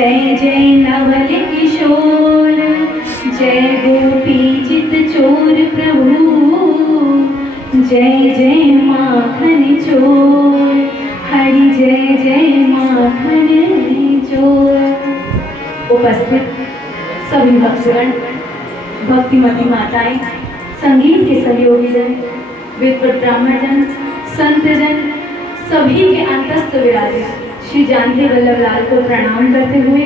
जय जय नवल किशोर, जय गोपी चित चोर प्रभु, जय जय माखन चोर, हरि जय जय माखन चोर। उपस्थित सभी भक्तगण, भक्तिमती माताएं, संगीत के सहयोगीजन, विद्वत ब्राह्मणजन, संतजन, सभी के अंतस्थ विराजित श्री जानकी वल्लभ लाल को प्रणाम करते हुए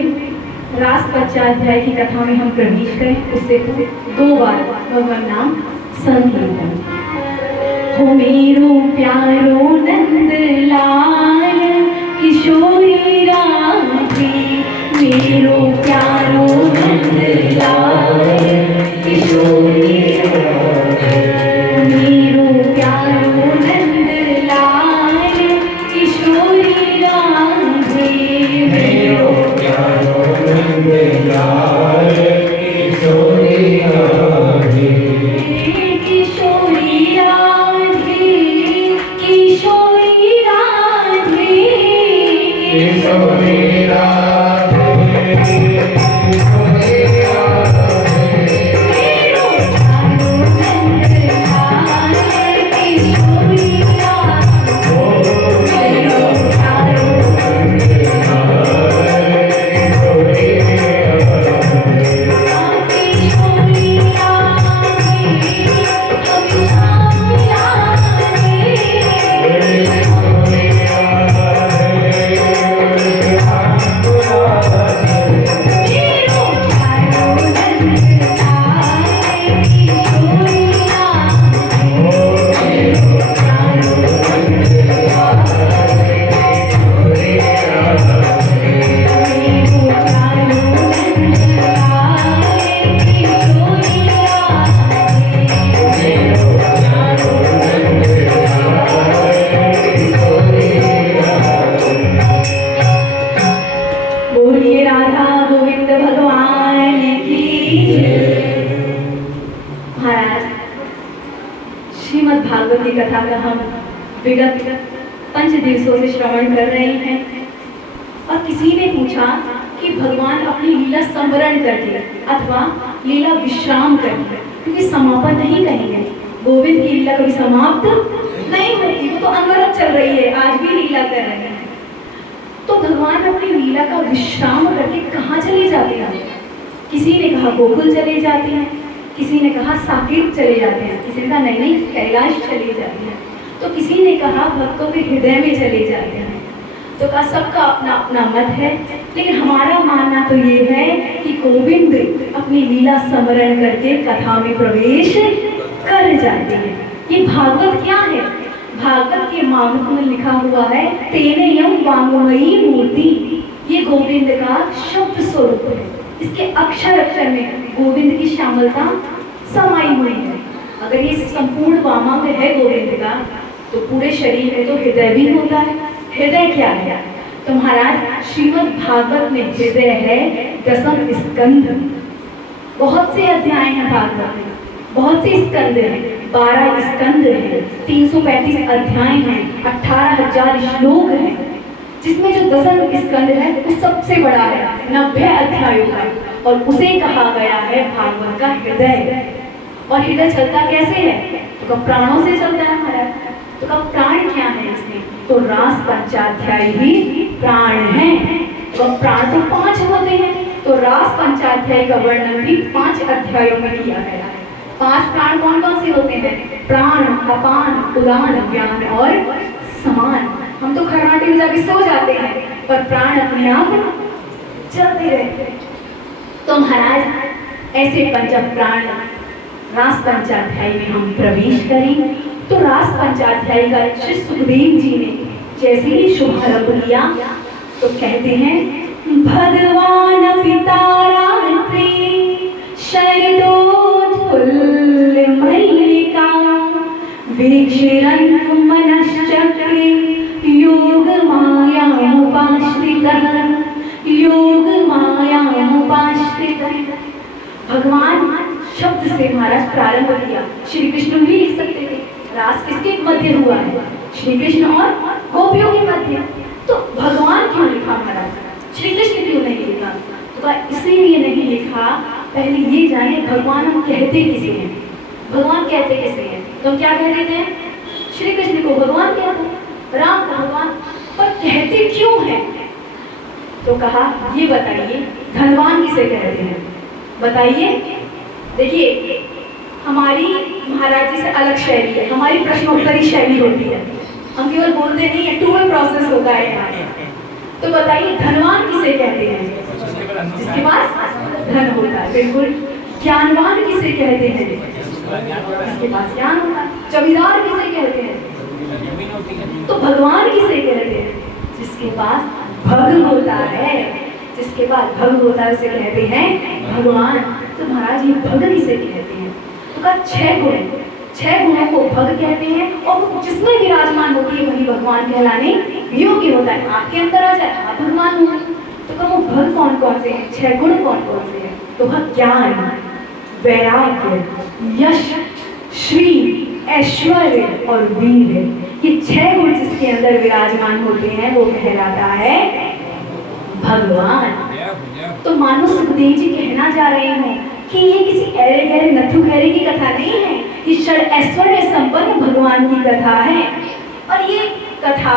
रास पश्चाध्याय की कथा में हम प्रवेश करें। उससे दो बार भगवान नाम संकीर्तन। हो मेरो प्यारो नंद लाल किशोरी राधे, मेरो प्यारो नंद लाल किशोरी राधे, मेरो प्यारो नंद लाल किशोरी राधे, मेरो प्यारो नंद लाल किशोरी राधे, किशोरी राधे, किशोरी राधे, किशोरी राधे, भागवत की कथा का हम विगत 5 दिवसों से श्रवण कर रहे हैं। और किसी ने पूछा कि भगवान अपनी लीला संवरण करके अथवा लीला विश्राम करके, क्योंकि समापन नहीं कहेंगे, गोविंद की लीला कभी समाप्त नहीं होती, वो तो अनवरत चल रही है, आज भी लीला कर रहे हैं। तो भगवान अपनी लीला का विश्राम करके कहाँ चले जाते हैं? किसी ने कहा गोकुल चले जाते हैं, किसी ने कहा साकेत चले जाते हैं, किसी ने कहा नहीं कैलाश चले जाते हैं, तो किसी ने कहा भक्तों के हृदय में चले जाते हैं। तो कहा सबका अपना अपना मत है, लेकिन हमारा मानना तो ये है कि गोविंद अपनी लीला स्मरण करके कथा में प्रवेश कर जाते हैं। ये भागवत क्या है? भागवत के मार्ग में लिखा हुआ है तेनेयम वाङ्मयी मूर्ति, ये गोविंद का शब्द स्वरूप है। इसके अक्षर अक्षर में गोविंद की श्यामलता समाई हुई है। अगर ये संपूर्ण वामांग है गोविंद का, तो पूरे शरीर में तो हृदय भी होता है। हृदय क्या है? तो महाराज श्रीमद् भागवत में हृदय है 10 स्कंध। बहुत से अध्याय हैं भागवत में, बहुत से स्कंद हैं, 12 स्कंद हैं, 335 अध्याय हैं, 18,000 श्लोक हैं, जिसमें जो 10 स्कंद है वो सबसे बड़ा है, 90 अध्यायों का, और उसे कहा गया है भागवत का हृदय। और हृदय चलता कैसे है? तो कब प्राणों से चलता है महाराज। तो कब प्राण क्या है इसमें? तो रास पंचाध्याय ही प्राण है। तो प्राण तो 5 होते हैं, तो रास पंचाध्याय का वर्णन भी 5 अध्यायों में किया गया है। 5 प्राण कौन कौन से होते हैं? प्राण, अपान, उदान, व्यान और समान। हम तो खरनाटे में जाके सो जाते हैं, पर प्राण अपने आप चलते रहते हैं। तो महाराज ऐसे पंच प्राण रास पंचाध्याय में हम प्रवेश करें। तो रास पंचाध्याय का श्री सुखदेव जी ने जैसे ही शुभारंभ किया तो कहते हैं भगवान पिता रात्रि शरदोत्फुल्ल मल्लिका वीक्षरन् मनश्चक्रे योग मायामुपाश्रितः, योग मायामुपाश्रितः। भगवान शब्द से महाराज प्रारंभ किया। श्री कृष्ण भी लिख सकते थे, रास किसके मध्य हुआ है? श्री कृष्ण और गोपियों के मध्य। तो भगवान क्यों लिखा महाराज? श्री कृष्ण क्यों नहीं लिखा? इसीलिए नहीं लिखा। पहले ये जाने भगवान हम कहते किसे हैं, भगवान कहते किसे हैं। तो हम क्या कह देते हैं, श्री कृष्ण को भगवान कहते हैं, राम को भगवान, पर कहते क्यों हैं? तो कहा ये बताइए धनवान किसे कहते हैं, बताइए। देखिए हमारी महाराज जी से अलग शैली है, हमारी प्रश्नोत्तरी शैली होती है, हम केवल बोलते नहीं है, टू वे प्रोसेस होता है यहाँ। तो बताइए धनवान किसे कहते हैं, जिसके पास धन होता है, बिल्कुल। ज्ञानवान किसे कहते हैं, जिसके पास ज्ञान होता है। जमींदार किसे कहते हैं, तो भगवान किसे कहते हैं, जिसके पास भग होता है, जिसके पास भग होता है उसे कहते हैं भगवान। तो महाराज ये भग किसे कहते हैं, तो कहा 6 गुण, 6 गुणों को भग कहते हैं, और जिसमें विराजमान होती है वही भगवान कहलाने योग्य होता है। आपके अंदर आ जाए आप भगवान हो। तो कहा वो भग कौन कौन से हैं, 6 गुण कौन कौन से हैं? तो वह ज्ञान, वैराग्य, यश, श्री, ऐश्वर्य और वीर, ये 6 गुण जिसके अंदर विराजमान होते हैं वो कहलाता है भगवान। तो मानो सुखदेव जी कहना जा रहे हैं कि ये किसी ऐरे गहरे नथु खैरे की कथा नहीं है, ये षड ऐश्वर्य संपन्न भगवान की कथा है। और ये कथा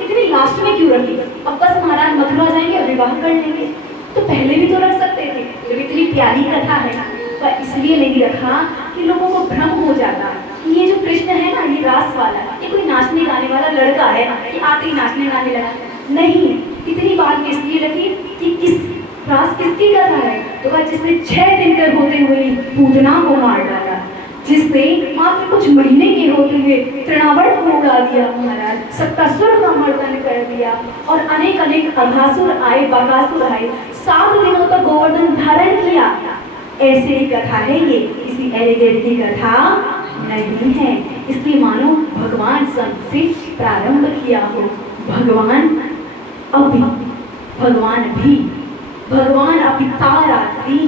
इतनी लास्ट में क्यों रखी? अब बस महाराज मथुरा जाएंगे और विवाह कर लेंगे, तो पहले भी तो रख सकते थे, जब इतनी प्यारी कथा है। पर इसलिए नहीं रखा कि लोगों को भ्रम हो जाता कि ये जो कृष्ण है ना, ये रास वाला, ये कोई नाचने गाने वाला लड़का है कि आते ही नाचने गाने लगा। नहीं, इतनी बात में इसलिए रखी कि किस रास किसकी कथा है? तो कहा जिसने 6 दिन कर होते हुए पूतना को मार डाला, जिसने मात्र कुछ महीने के होते हुए तृणावर्त को उड़ा दिया महाराज, सत्तासुर का मर्दन कर दिया, और अनेक अनेक अघासुर आए, बकासुर आए, 7 दिनों तक गोवर्धन धारण किया। ऐसे ही कथा है ये, किसी एलिगेट की कथा नहीं है। इसलिए मानो भगवान से प्रारंभ किया हो, भगवान अभी, भगवान भी, भगवान अभी रात्रि।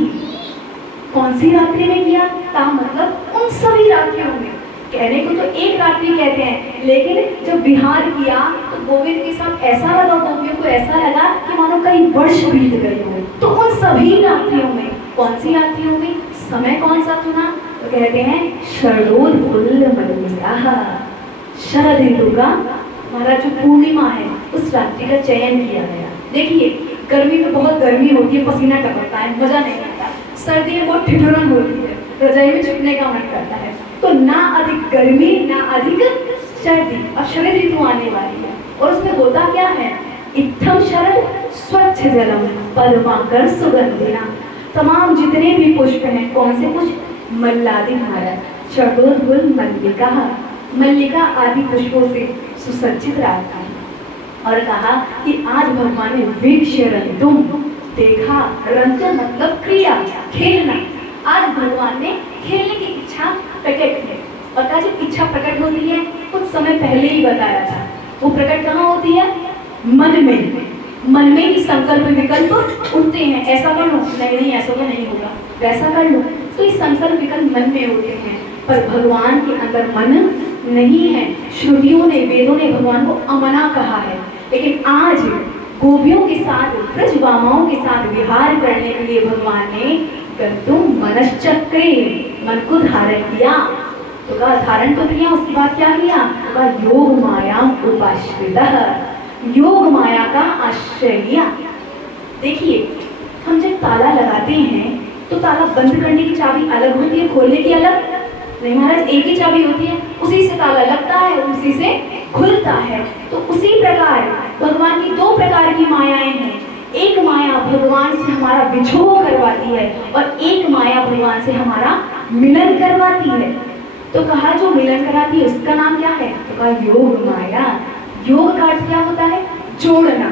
कौन सी रात्रि में किया? ता मतलब उन सभी रात्रियों में। कहने को तो एक रात्रि कहते हैं, लेकिन जब विहार किया तो गोविंद के साथ ऐसा लगा, गोपियों को ऐसा लगा कि मानो कई वर्ष बीत गए हो। तो उन सभी रात्रियों में, कौन सी रात्रियों में, समय कौन सा चुना? तो कहते हैं शरदोत्फुल्ल मल्लिका, शरद ऋतु का हमारा जो पूर्णिमा है उस रात्रि का चयन किया गया। देखिए गर्मी में बहुत गर्मी होती है, पसीना टपकता है, मजा नहीं आता। सर्दी में बहुत ठिठुरन होती है, रजाई में छुपने का मन करता है। तो ना अधिक गर्मी ना अधिक सर्दी, और शरद ऋतु आने वाली है, और उसमें होता क्या है? इत्थम शरद स्वच्छ जलम पद्माकर सुगंधिना। तमाम जितने भी पुष्प हैं, कौन से पुष्प? मल्लादि महाराज, शरदोत्फुल्ल मल्लिका, मल्लिका आदि पुष्पों से सुसज्जित रात है। और कहा कि आज भगवान ने वीक्ष रंतुम देखा, रंतुम मतलब क्रिया, खेलना। आज भगवान ने खेलने की इच्छा प्रकट है, और कहा जब इच्छा प्रकट होती है, कुछ समय पहले ही बताया था, वो प्रकट कहाँ होती है? मन में। मन में ही संकल्प विकल्प उठते हैं, ऐसा कर लो, नहीं ऐसा तो नहीं होगा, वैसा कर लो। तो ये संकल्प विकल्प मन में होते हैं, पर भगवान के अंदर मन नहीं है। श्रुतियों ने, वेदों ने भगवान को अमना कहा है, लेकिन आज गोपियों के साथ, ब्रजवामाओं के साथ विहार करने के लिए भगवान ने तुम मनश्चक्रे, मन को धारण किया। तो कहा धारण तो किया, उसके बाद क्या किया? तो कहा योग माया उपाश्रितः, योग माया का आश्रय लिया। देखिए हम जब ताला लगाते हैं तो ताला बंद करने की चाबी अलग होती है, खोलने की अलग नहीं महाराज, एक ही चाबी होती है, उसी से ताला लगता है, उसी से खुलता है। तो उसी प्रकार भगवान की 2 प्रकार की मायाएं हैं। एक माया भगवान से हमारा विछोह करवाती है, और एक माया भगवान से हमारा मिलन करवाती है। तो कहा जो मिलन कराती है उसका नाम क्या है? तो कहा योग माया। योग का अर्थ क्या होता है? जोड़ना।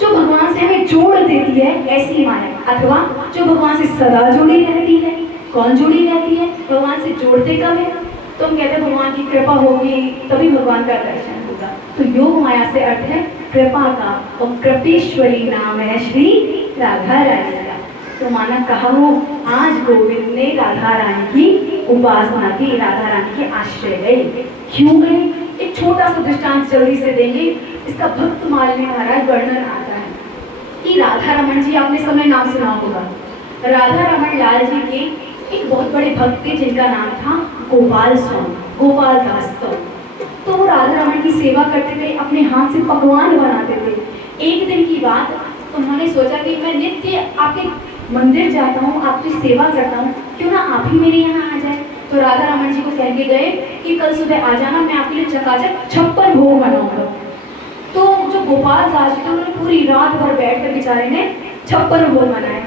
जो भगवान से हमें जोड़ देती है ऐसी माया, अथवा जो भगवान से सदा जुड़ी रहती है। कौन जुड़ी रहती है? भगवान से जोड़ते कब है? तो हम कहते हैं भगवान की कृपा होगी तभी भगवान का दर्शन होगा। तो योग माया से अर्थ है कृपा का, और कृपेश्वरी नाम है श्री राधा रानी का। तो माना कहा वो आज गोविंद ने राधा रानी की उपासना की, राधा रानी के आश्रय गए। क्यों गए? एक छोटा सा दृष्टांत जल्दी से देंगे। इसका भक्तमाल में महाराज वर्णन आता है कि राधा रमन जी, आपने समय नाम सुना होगा, राधा रमन लाल जी के एक बहुत बड़े भक्त थे जिनका नाम था गोपाल स्वामी, गोपाल दास स्वामी। तो वो राधा रमन की सेवा करते थे, अपने हाथ से पकवान बनाते थे। एक दिन की बात, उन्होंने सोचा कि मैं नित्य आपके मंदिर जाता हूँ, आपकी सेवा करता हूँ, क्यों ना आप ही मेरे यहाँ आ जाए। तो राधा रमन जी को कह के गए कि कल सुबह आ जाना, मैं आपके लिए चकाचक 56 भोग बनाऊंगा। तो जो गोपाल दास जी थे उन्होंने पूरी रात भर बैठ कर बेचारे ने 56 भोग बनाए।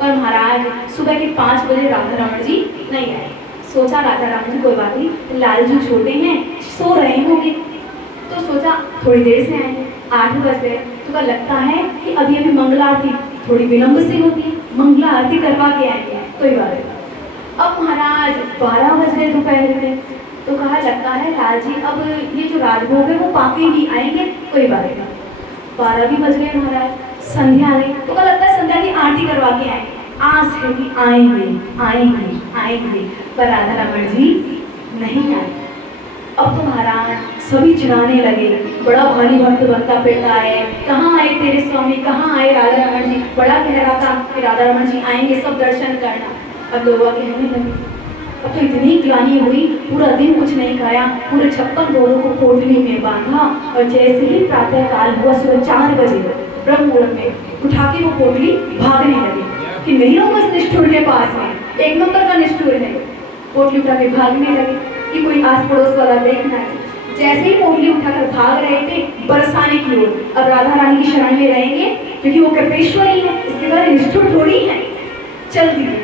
पर महाराज सुबह के 5 बजे राधा रमन जी नहीं आए। सोचा राधा रमन जी कोई बात नहीं, लाल जी छोटे हैं, सो रहे होंगे, तो सोचा थोड़ी देर से आएंगे। 8 बज गए तो क्या लगता है कि अभी अभी मंगला आरती थोड़ी विलंब से होती है, मंगला आरती करवा के आएंगे, कोई बात नहीं। अब महाराज 12 बज गए दोपहर में, तो कहा लगता है लाल जी अब ये जो राजभोग है वो पाके ही आएंगे, कोई बात नहीं। 12 भी बज गए महाराज, संध्या आ गई, तो कहा लगता है संध्या की आरती करवा के आएंगे, आस है कि आएंगे आएंगे आएंगे, पर राधा रमन जी नहीं आए। अब तो महाराज सभी चिढ़ाने लगे, बड़ा भारी भक्त बनता फिरता है, कहाँ आए तेरे स्वामी, कहाँ आए राधा रमन जी, बड़ा कह रहा था कि राधा रमन जी आएंगे, सब दर्शन करना। अब लोग कहने लगे, अब तो इतनी ग्लानि हुई, पूरा दिन कुछ नहीं खाया, पूरे 56 भोगों को पोटली में बांधा, और जैसे ही प्रातः काल हुआ सुबह 4 बजे ब्रह्म मुहूर्त में उठा के वो पोटली भागने लगे कि नहीं रहूंगा इस निष्ठुर के पास में, एक नंबर का निष्ठुर है। पोटली उठा के भागने लगे कि कोई आस पड़ोस वाला देखना है। जैसे ही पोटली उठाकर भाग रहे थे बरसाने की ओर, अब राधा रानी की शरण में रहेंगे क्योंकि वो कपेश्वरी है, इसके द्वारा निष्ठुर थोड़ी है। चल दिए,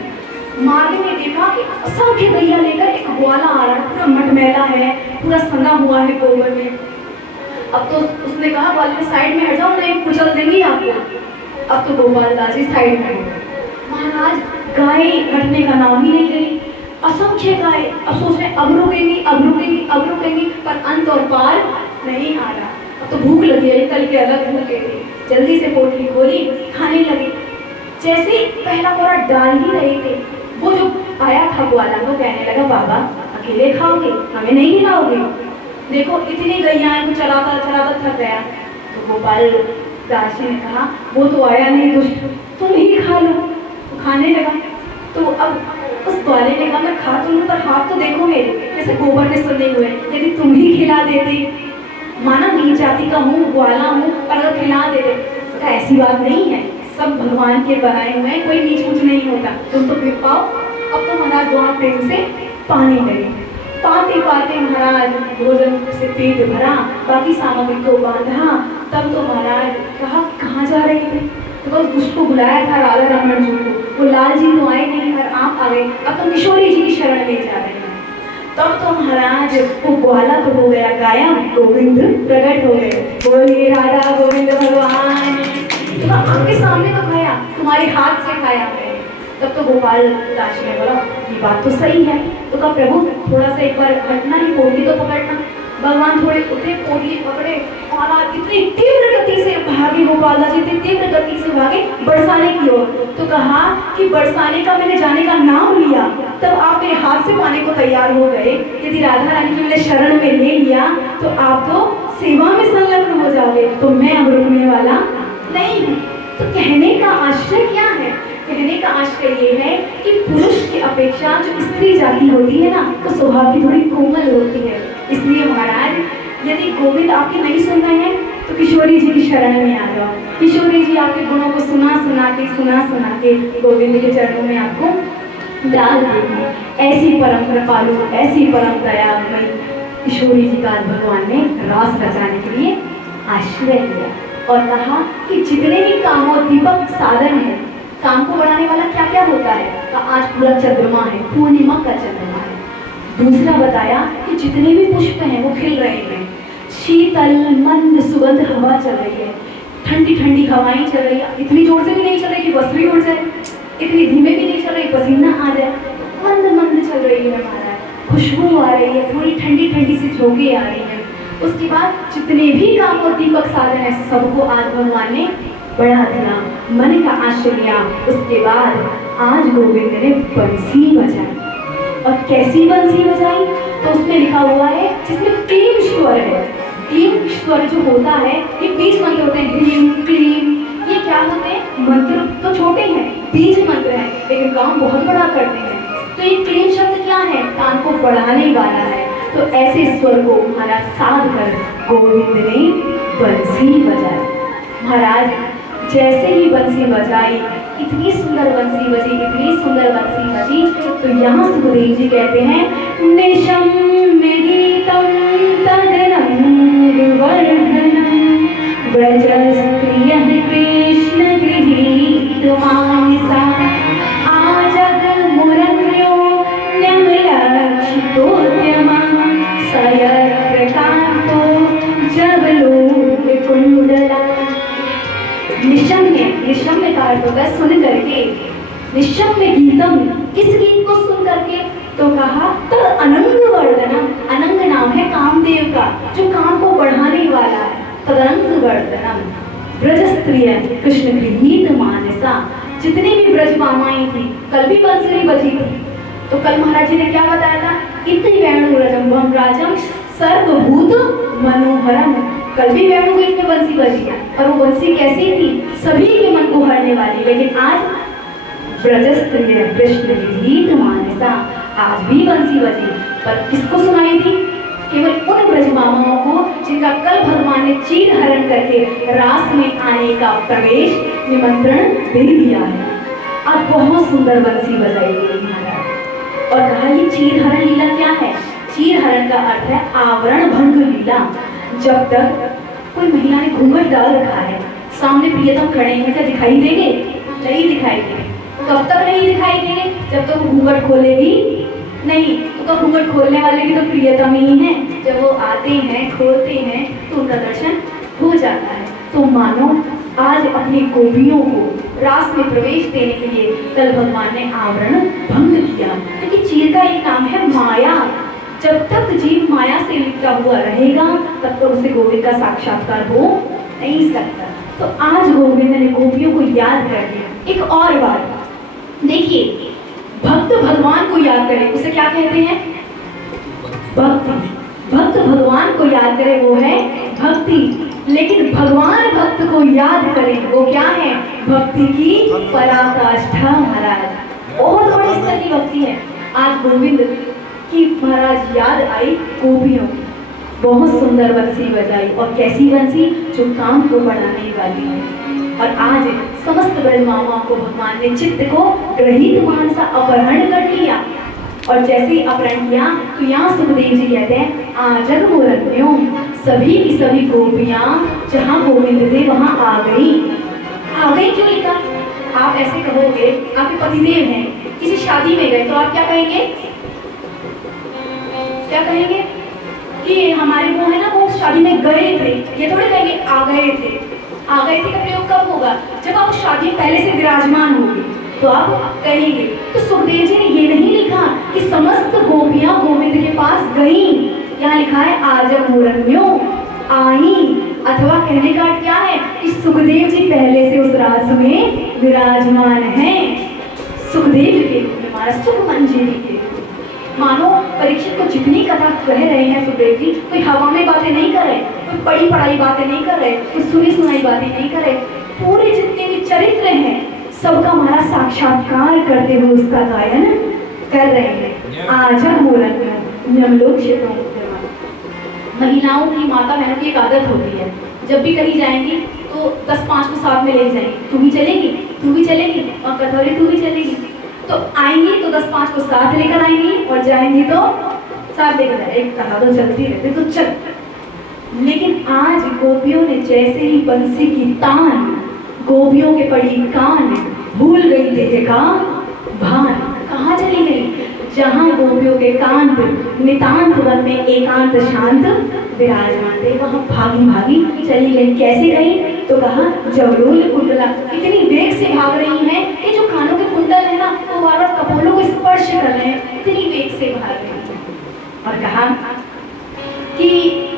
मार्ग में देखा कि असंख्य गैया लेकर एक ग्वाला आ रहा है, पूरा मटमैला है, पूरा सना हुआ है गोबर में। अब तो उसने कहा ग्वाले में साइड में हट जाओ, नहीं कुचल देंगी आपको। अब तो गोपाल दास जी साइड में हो गए। महाराज गाय हटने का नाम ही नहीं ले, असंख्य गाय, अब सोच रहे अब रुकेंगी अब रुकेंगी अब रुकेंगी, पर अंत और पार नहीं आ रहा। अब तो भूख लगी है, कल के अलग भूखे थे, जल्दी से पोटली खोली, खाने लगे। जैसे ही पहला कोरा डाल ही रहे थे, वो जो आया था ग्वाला वो कहने लगा, बाबा अकेले खाओगे, हमें नहीं खिलाओगे, देखो इतनी गैयाएं को चलाता चलाता थक गया। तो गोपाल दास जी ने कहा वो तो आया नहीं दुष्ट, तुम ही खा लो। तो खाने लगा, तो अब उस ग्वाले ने कहा मैं खा तो लूँ, पर हाथ तो देखो मेरे जैसे गोबर में सने हुए, यदि तुम ही खिला देते, माना नीच जाति का हूँ, ग्वाला हूँ, पर अगर खिला देते, तो ऐसी बात नहीं है, सब भगवान के बनाए हुए हैं, कोई नीच कुछ नहीं होता, तुम तो पी पाओ। अब तो महाराज बहुत प्रेम से पानी लगे, पाते पाते महाराज भोजन से पेट भरा, बाकी सामग्री को बांधा। तब तो महाराज कहा कहाँ जा रहे थे, तो बस दुष्ट को बुलाया था राधा रमन जी को, वो लाल जी तो आए नहीं और आप आ गए, अब तो किशोरी जी की शरण में जा रहे हैं। तब तो महाराज वो ग्वाला तो हो गया गायब, गोविंद प्रकट हो गए, बोलिए राधा गोविंद भगवान। तो आपके सामने तो खाया, तुम्हारे हाथ से खाया है। तब तो गोपाल दास ने बोला ये बात तो सही है, तो कहा प्रभु थोड़ा सा एक बार हटना, ही पोटली तो पकड़ना। भगवान थोड़े उठे, पोटली पकड़े और इतनी तीव्र गति से भागे गोपाल दास, इतनी तीव्र गति से भागे बरसाने की ओर। तो कहा कि बरसाने का मैंने जाने का नाम लिया, तब आप मेरे हाथ से पाने को तैयार हो गए। यदि राधा रानी की मैंने शरण में ले लिया तो आप तो सेवा में संलग्न हो जाओगे, तो मैं अब रुकने वाला नहीं हूँ। तो कहने का आश्चर्य क्या है, कहने का आश्चर्य ये है कि पुरुष की अपेक्षा जो स्त्री जाति होती है ना, तो स्वभाव की थोड़ी कोमल होती है। इसलिए महाराज यदि गोविंद आपके नहीं सुन रहे हैं तो किशोरी जी की शरण में आ जाओ। किशोरी जी आपके गुणों को सुना सुना के गोविंद के चरणों में आपको डाल देंगे। ऐसी परम कृपालु, ऐसी परम दयामयी किशोरी जी का भगवान ने रास रचाने के लिए आश्रय दिया और कहा कि जितने भी कामोद्दीपक साधन है, काम को बढ़ाने वाला क्या क्या होता है, तो आज पूरा चंद्रमा है, पूर्णिमा का चंद्रमा है। दूसरा बताया कि जितने भी पुष्प हैं वो खिल रहे हैं, शीतल मंद सुगंध हवा चल रही है, ठंडी ठंडी हवाएं चल रही है, इतनी जोर से भी नहीं चल रही कि वस्त्र उड़ जाए, इतनी धीमे भी नहीं चल रही पसीना आ जाए, मंद मंद चल रही है महाराज, खुशबू आ रही है, थोड़ी ठंडी ठंडी सी झोंके आ रही हैं। उसके बाद जितने भी कामोद्दीपक साधन है सबको आज भगवान ने बढ़ा दिया, मन का आश्रय लिया। उसके बाद आज गोविंद ने बंसी बजाई, और कैसी बंसी बजाई, तो उसमें लिखा हुआ है जिसमें 3 स्वर है। 3 स्वर जो होता है ये बीज मंत्र होते हैं, ह्रीम क्लीम, ये क्या होते हैं, मंत्र तो छोटे हैं, बीज मंत्र है। लेकिन काम बहुत बड़ा करते हैं। तो ये क्लीन शब्द क्या है? कान को बढ़ाने वाला है। तो ऐसे स्वर को महाराज साध कर गोविंद ने बंसी बजाई। महाराज जैसे ही बंसी बजाई, इतनी सुंदर बंसी बजी, इतनी सुंदर बंसी बजी, तो यहाँ सुखदेव जी कहते हैं निशम्य गीतम तदनंग वर्धनम व्रजस्त्रियः कृष्ण गृहीत मानसा आजग मुरम्यो न्यमलक्षितोद्यमा सयत्र कांतो जबलोक कुंडला। निशम्य, निशम्य का अर्थ होता है सुन करके। निशम्य गीतम, किस गीत को सुन करके? तो कहा तद अनंग वर्धनम, अनंग नाम है कामदेव का, जो काम को बढ़ाने वाला है। तदनंग वर्धनम ब्रज स्त्रिय कृष्ण गृहीत मानसा। जितनी भी ब्रज मामाएं थी, कल भी बंसुरी बजी थी, तो कल महाराज जी ने क्या बताया था? इति वेणु रजम्भम राजम सर्वभूत मनोहरम। कल भी वेणु गीत में बंसी बजी, और वो बंसी कैसी थी? सभी के मन को हरने वाली। लेकिन आज ब्रजस्त्रिय कृष्ण गीत मानसा, आज भी बंसी बजी, पर किसको सुनाई थी? केवल उन ब्रजमामाओं को जिनका कल भगवान ने चीर हरण करके रास में आने का प्रवेश निमंत्रण दे दिया है। आज बहुत सुंदर बंसी बजाई गई महाराज। और कहा ये चीर हरण लीला क्या है? चीर हरण का अर्थ है आवरण भंग लीला। जब तक कोई महिला ने घूंघट डाल रखा है, सामने प्रियतम खड़े हैं, क्या दिखाई देंगे? नहीं दिखाई देंगे। कब तक नहीं दिखाई देंगे? जब तक वो घूंघट खोलेगी नहीं। तो घूंघट खोलने वाले भी तो प्रियतम ही हैं। जब वो आते हैं, खोलते हैं, तो उनका दर्शन हो जाता है। तो मानो आज अपनी गोपियों को रास में प्रवेश देने के लिए कल भगवान ने आवरण भंग किया। क्योंकि चीर का एक नाम है माया। जब तक जीव माया से लिपटा हुआ रहेगा, तब तक उसे गोविंद का साक्षात्कार हो नहीं सकता। तो आज गोविंद ने गोपियों को याद कर दिया। एक और बात देखिए, भक्त भगवान को याद करे उसे क्या कहते हैं? भक्ति। भक्त भगवान को याद करे वो है भक्ति। लेकिन भगवान भक्त को याद करे वो क्या है? भक्ति की पराकाष्ठा महाराज। बहुत बड़े स्तर की भक्ति है। आज गोविंद की महाराज याद आई गोपियों की, बहुत सुंदर बंसी बजाई। और कैसी बंसी? जो काम को बढ़ाने वाली है। और आज समस्त ब्रह्माओं को भगवान ने चित्त को ग्रहित मानसा अपहरण कर लिया। और जैसे ही अपहरण किया, तो यहाँ सुखदेव जी कहते हैं आजग मुरम्यो, सभी की सभी गोपियां जहाँ गोविंद थे वहां आ गई। आ गई क्यों लिखा? आप ऐसे कहोगे, आपके पतिदेव हैं, किसी शादी में गए, तो आप क्या कहेंगे? क्या कहेंगे कि हमारे वो है ना, वो शादी में गए थे। ये थोड़े कहेंगे आ गए थे। आ गए थे का प्रयोग कब होगा? जब आप शादी में पहले से विराजमान होंगे, तो आप कहेंगे। तो सुखदेव जी ने ये नहीं लिखा कि समस्त गोपियां गोविंद के पास गईं। यहाँ लिखा है आजग मुरम्यो, आई। अथवा कहने का क्या है कि सुखदेव जी पहले से उस रास में विराजमान हैं। सुखदेव के महाराज सुख मंजिली के। मानो परीक्षित को जितनी कथा कह रहे हैं सुखदेव जी, कोई हवा में बातें नहीं कर रहे, कोई पढ़ी पढ़ाई बातें नहीं कर रहे, कोई सुनी सुनाई बातें नहीं कर रहे। पूरे जितने भी चरित्र हैं सबका हमारा साक्षात्कार करते हुए उसका गायन कर रहे हैं। आजग मुरम्यो यमलोक क्षेत्रों। महिलाओं की, माता बहनों की एक आदत होती है, जब भी कहीं जाएंगी तो 10-5 को साथ में ले जाएंगी। तू भी चलेगी, तू भी चलेगी, और कथौरी तू भी चलेगी। तो आएंगी तो 10-5 को साथ लेकर आएंगी, और जाएंगी तो साथ लेकर आएंगी। एक कहा तो चलती रहती तो चल। लेकिन आज गोपियों ने जैसे ही बंसी की तान, गोपियों के पड़ी कान, भूल गई देह का भान। कहाँ चली गई? जहाँ गोपियों के कांत नितांत वन में एकांत शांत विराजमान थे, वहाँ भागी भागी चली गई। कैसे गई? तो कहा जवलोल कुंडला। इतनी वेग से भाग रही हैं कि जो कानों के कुंडल है ना, वो बार बार कपोलों को स्पर्श कर रहे हैं, इतनी वेग से भाग रही हैं। और कहा कि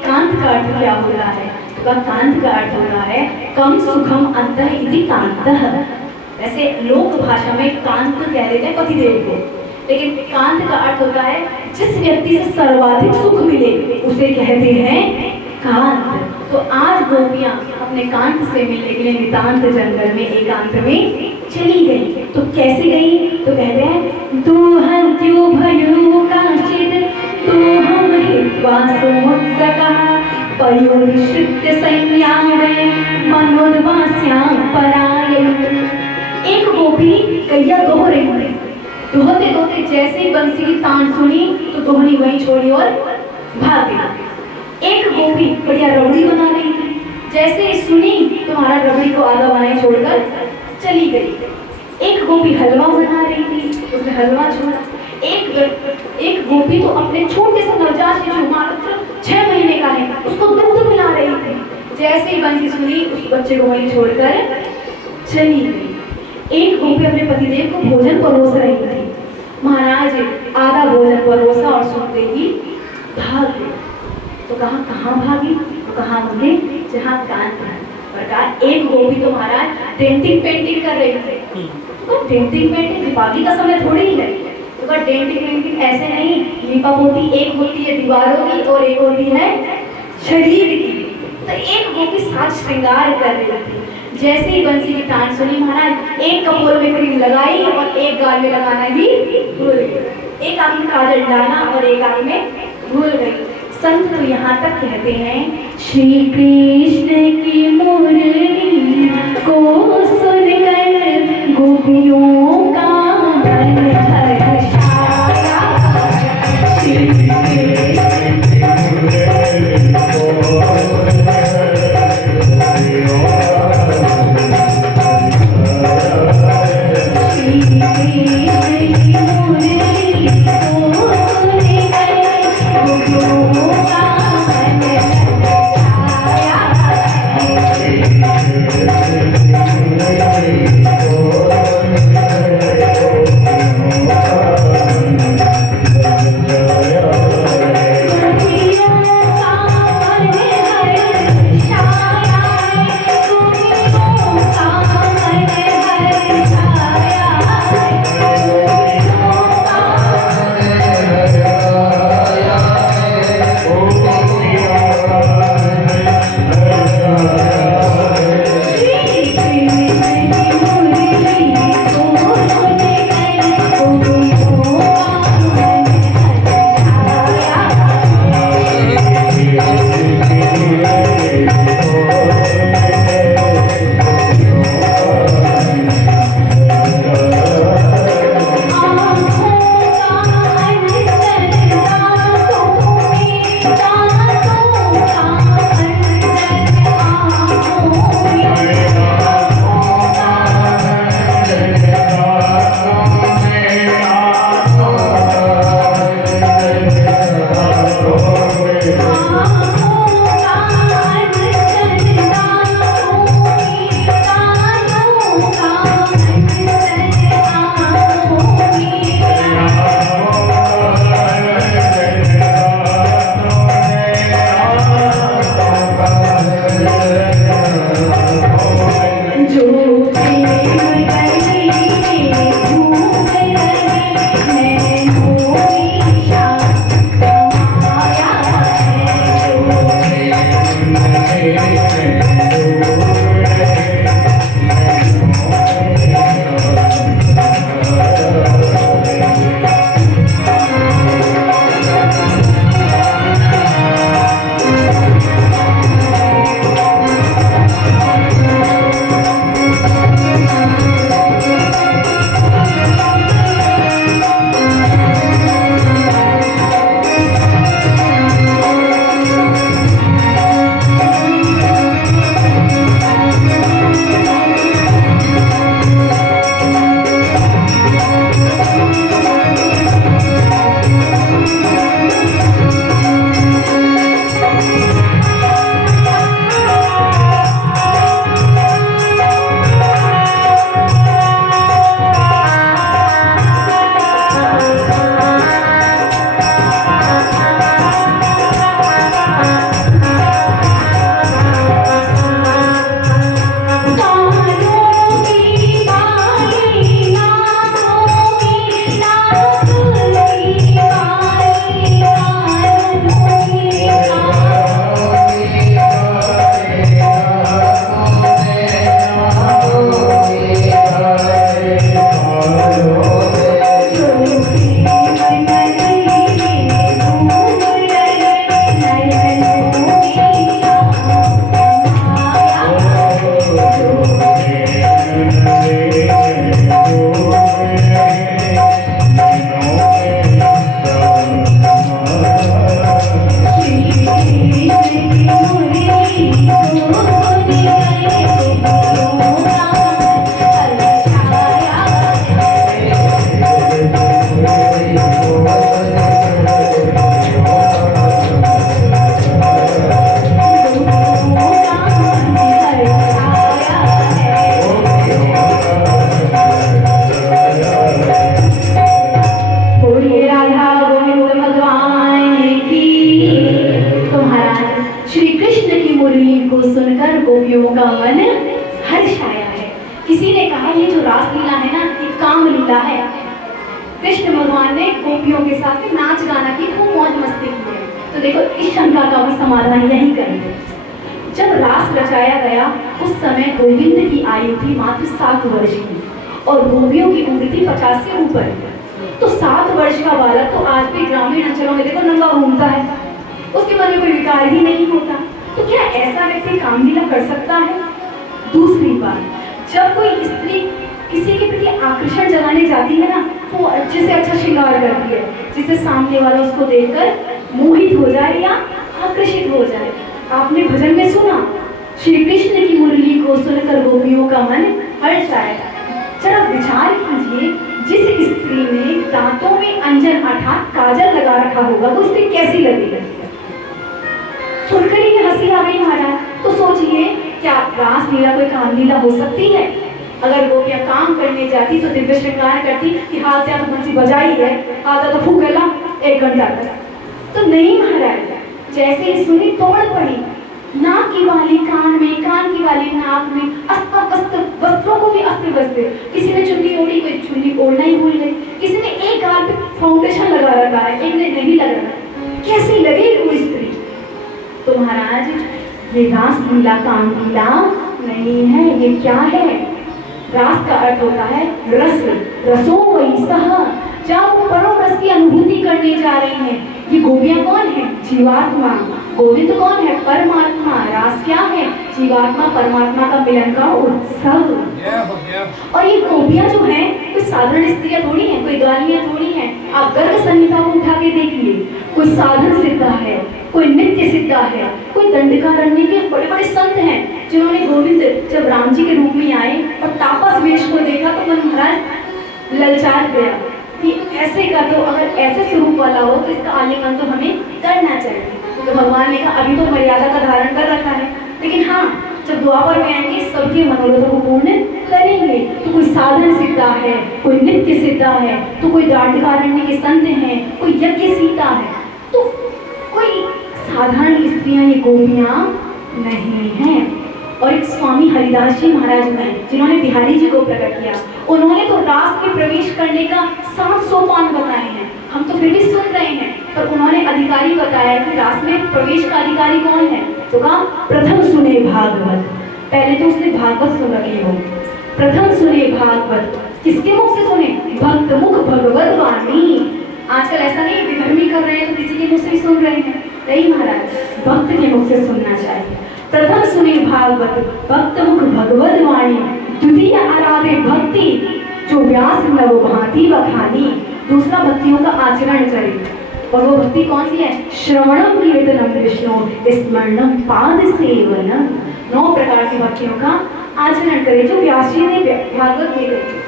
कांत का अर्थ क्या हो रहा है? तो कांत का अर्थ हो रहा है कम सुखम अंतः इति कांतः। वैसे लोक भाषा में कांत कह देते हैं पतिदेव को, लेकिन कांत का अर्थ होता है जिस व्यक्ति से सर्वाधिक सुख मिले उसे कहते हैं कांत। तो आज गोपियां अपने कांत से मिलने के लिए नितांत जंगल में एकांत में चली गई। तो कैसे गई? तो कहते हैं दुहंत्यो भयो काचिद दुहम हित्वा सुमुत्सकः पयोनिश्रित्य संयामे मनोद्वास्यां परायन्। एक गोपी गैया दोह रही थी। दोहते दोहते जैसे ही बंसी की तान सुनी तो दोहनी वहीं छोड़ी और भाग गई। एक गोपी बढ़िया रबड़ी बना रही थी। जैसे ही सुनी तो महाराज रबड़ी को आधा बनाए छोड़कर चली गई। एक गोपी हलवा बना रही थी, उसने हलवा छोड़ा। एक गोपी तो अपने छोटे से नवजात शिशु मात्र 6 महीने का है, उसको दूध पिला रही थी। जैसे ही बंसी सुनी उस बच्चे को वहीं छोड़कर चली गई। एक गोपी अपने पतिदेव को भोजन परोस रही थी। महाराज आधा भोजन परोसा और सुनते ही भाग गए। तो कहाँ भागी? तो कहाँ भागे? जहाँ कान प्रकार। एक गोपी तो महाराज डेंटिंग पेंटिंग कर रही थी। तो डेंटिंग पेंटिंग दीपावली का समय थोड़ी ही है। तो डेंटिंग पेंटिंग ऐसे नहीं, लीपा पोती एक होती है दीवारों की और एक होती है शरीर की। तो एक गोपी साज श्रृंगार कर रही थी। जैसे ही बंसी की तान सुनी महाराज एक कपोल में क्रीम लगाई और एक गाल में लगाना ही भूल गई। एक आंख में काजल डाला और एक आंख में भूल गई। संत तो यहाँ तक कहते हैं श्री कृष्ण की मुरली को सुनकर गोपियों का मन हर्षाया। श्री कृष्ण की मुरली को किसी ने कहा ये जो रासलीला है ना, ये काम लीला है। कृष्ण भगवान ने गोपियों के साथ नाच गाना की, खूब मौज मस्ती की है। तो देखो इस शंका का भी समाधान यही करेंगे। जब रास रचाया गया उस समय गोविंद की आयु थी मात्र 7 वर्ष की और गोपियों की उम्र थी 50 से ऊपर। तो 7 वर्ष का बालक तो आज भी ग्रामीण अंचलों में देखो नंगा घूमता है, उसके मन में कोई विकार ही नहीं होता। तो क्या ऐसा व्यक्ति कामलीला कर सकता है? दूसरी बात, जब कोई स्त्री किसी के प्रति आकर्षण जगाने जाती है ना, तो अच्छे से अच्छा श्रृंगार करती है जिससे सामने वाला उसको देखकर मोहित हो जाए या आकर्षित हो जाए। आपने भजन में सुना, श्री कृष्ण की मुरली को सुनकर गोपियों का मन हर्ष आएगा। जरा विचार कीजिए, जिस स्त्री ने दांतों में अंजन अर्थात काजल लगा रखा होगा वो स्त्री कैसी लगेगी? सुनकर ही हंसी आ गई महाराज। तो सोचिए, क्या रासलीला कोई कामलीला हो सकती है? अगर वो क्या काम करने जाती तो दिव्य श्रृंगार करती कि हाथ से तो बंसी बजाई है, हाथ तो फूक ला 1 घंटा तक। तो नहीं महाराज, जैसे ही सुनी तोड़ पड़ी, नाक की वाली कान में, कान की वाली नाक में, अस्त्र वस्त्र, वस्त्रों को भी अस्त्र वस्त्र। किसी ने चुन्नी ओढ़ी, कोई चुन्नी ओढ़ना ही भूल गई, किसी ने एक गाल पे फाउंडेशन लगा रखा है, एक ने नहीं लगा रखा। कैसी लगेगी वो स्त्री? तो महाराज ये रासलीला कामलीला नहीं है, ये क्या है? रास का अर्थ होता है रस, रसो वही सह। जब वो परम रस की अनुभूति करने जा रही हैं। ये गोपियां कौन है? जीवात्मा। गोविंद कौन है? परमात्मा। रास क्या है? जीवात्मा परमात्मा का मिलन का उत्सव। और ये गोपियां जो हैं कोई साधारण स्त्रियां थोड़ी हैं, कोई गालियां थोड़ी हैं। आप गर्ग संहिता को उठा के देखिए, कोई साधन सिद्धा है, कोई नित्य सिद्धा है, कोई दंडकारण्य के बड़े बड़े संत हैं जिन्होंने गोविंद जब राम जी के रूप में आए और तापस वेश को देखा तो मन महाराज ललचार गया कि ऐसे कर दो, अगर ऐसे स्वरूप वाला हो तो इसका आलिंगन तो हमें करना चाहिए। तो भगवान ने कहा अभी तो मर्यादा का धारण कर रखा है, लेकिन हाँ जब द्वापर में आएंगे सबके मनोरथों को पूर्ण करेंगे। तो कोई साधन सिद्धा है, कोई नित्य सिद्धा है, तो कोई दंडकारण्य के संत हैं, कोई यज्ञ सीता है, तो कोई साधारण स्त्रियां ये गोपियां नहीं हैं। और एक स्वामी हरिदास जी महाराज हैं जिन्होंने बिहारी जी को प्रकट किया। उन्होंने तो रास में प्रवेश करने का 7 सोपान बताए हैं, हम तो फिर भी सुन रहे हैं, पर उन्होंने अधिकारी बताया कि रास में प्रवेश का अधिकारी कौन है। तो कहा प्रथम सुने भागवत। पहले तो उसने भागवत सुन रखी हो। प्रथम सुने भागवत, किसके मुख से सुने? भक्त मुख भगवत वाणी। आजकल ऐसा नहीं विधर्मी कर रहे हैं तो किसी के मुख से ही सुन रहे हैं, नहीं महाराज, भक्त के मुख से सुनना चाहिए। प्रथम सुने भागवत, भक्त मुख भगवत वाणी। द्वितीय आराधे भक्ति, जो व्यास नव भांति बखानी। दूसरा भक्तियों का आचरण करे, और वो भक्ति कौन सी है? श्रवणम कीर्तनम विष्णु स्मरणम पाद सेवनम। 9 प्रकार की भक्तियों का आचरण करे जो व्यास जी ने भागवत में कही।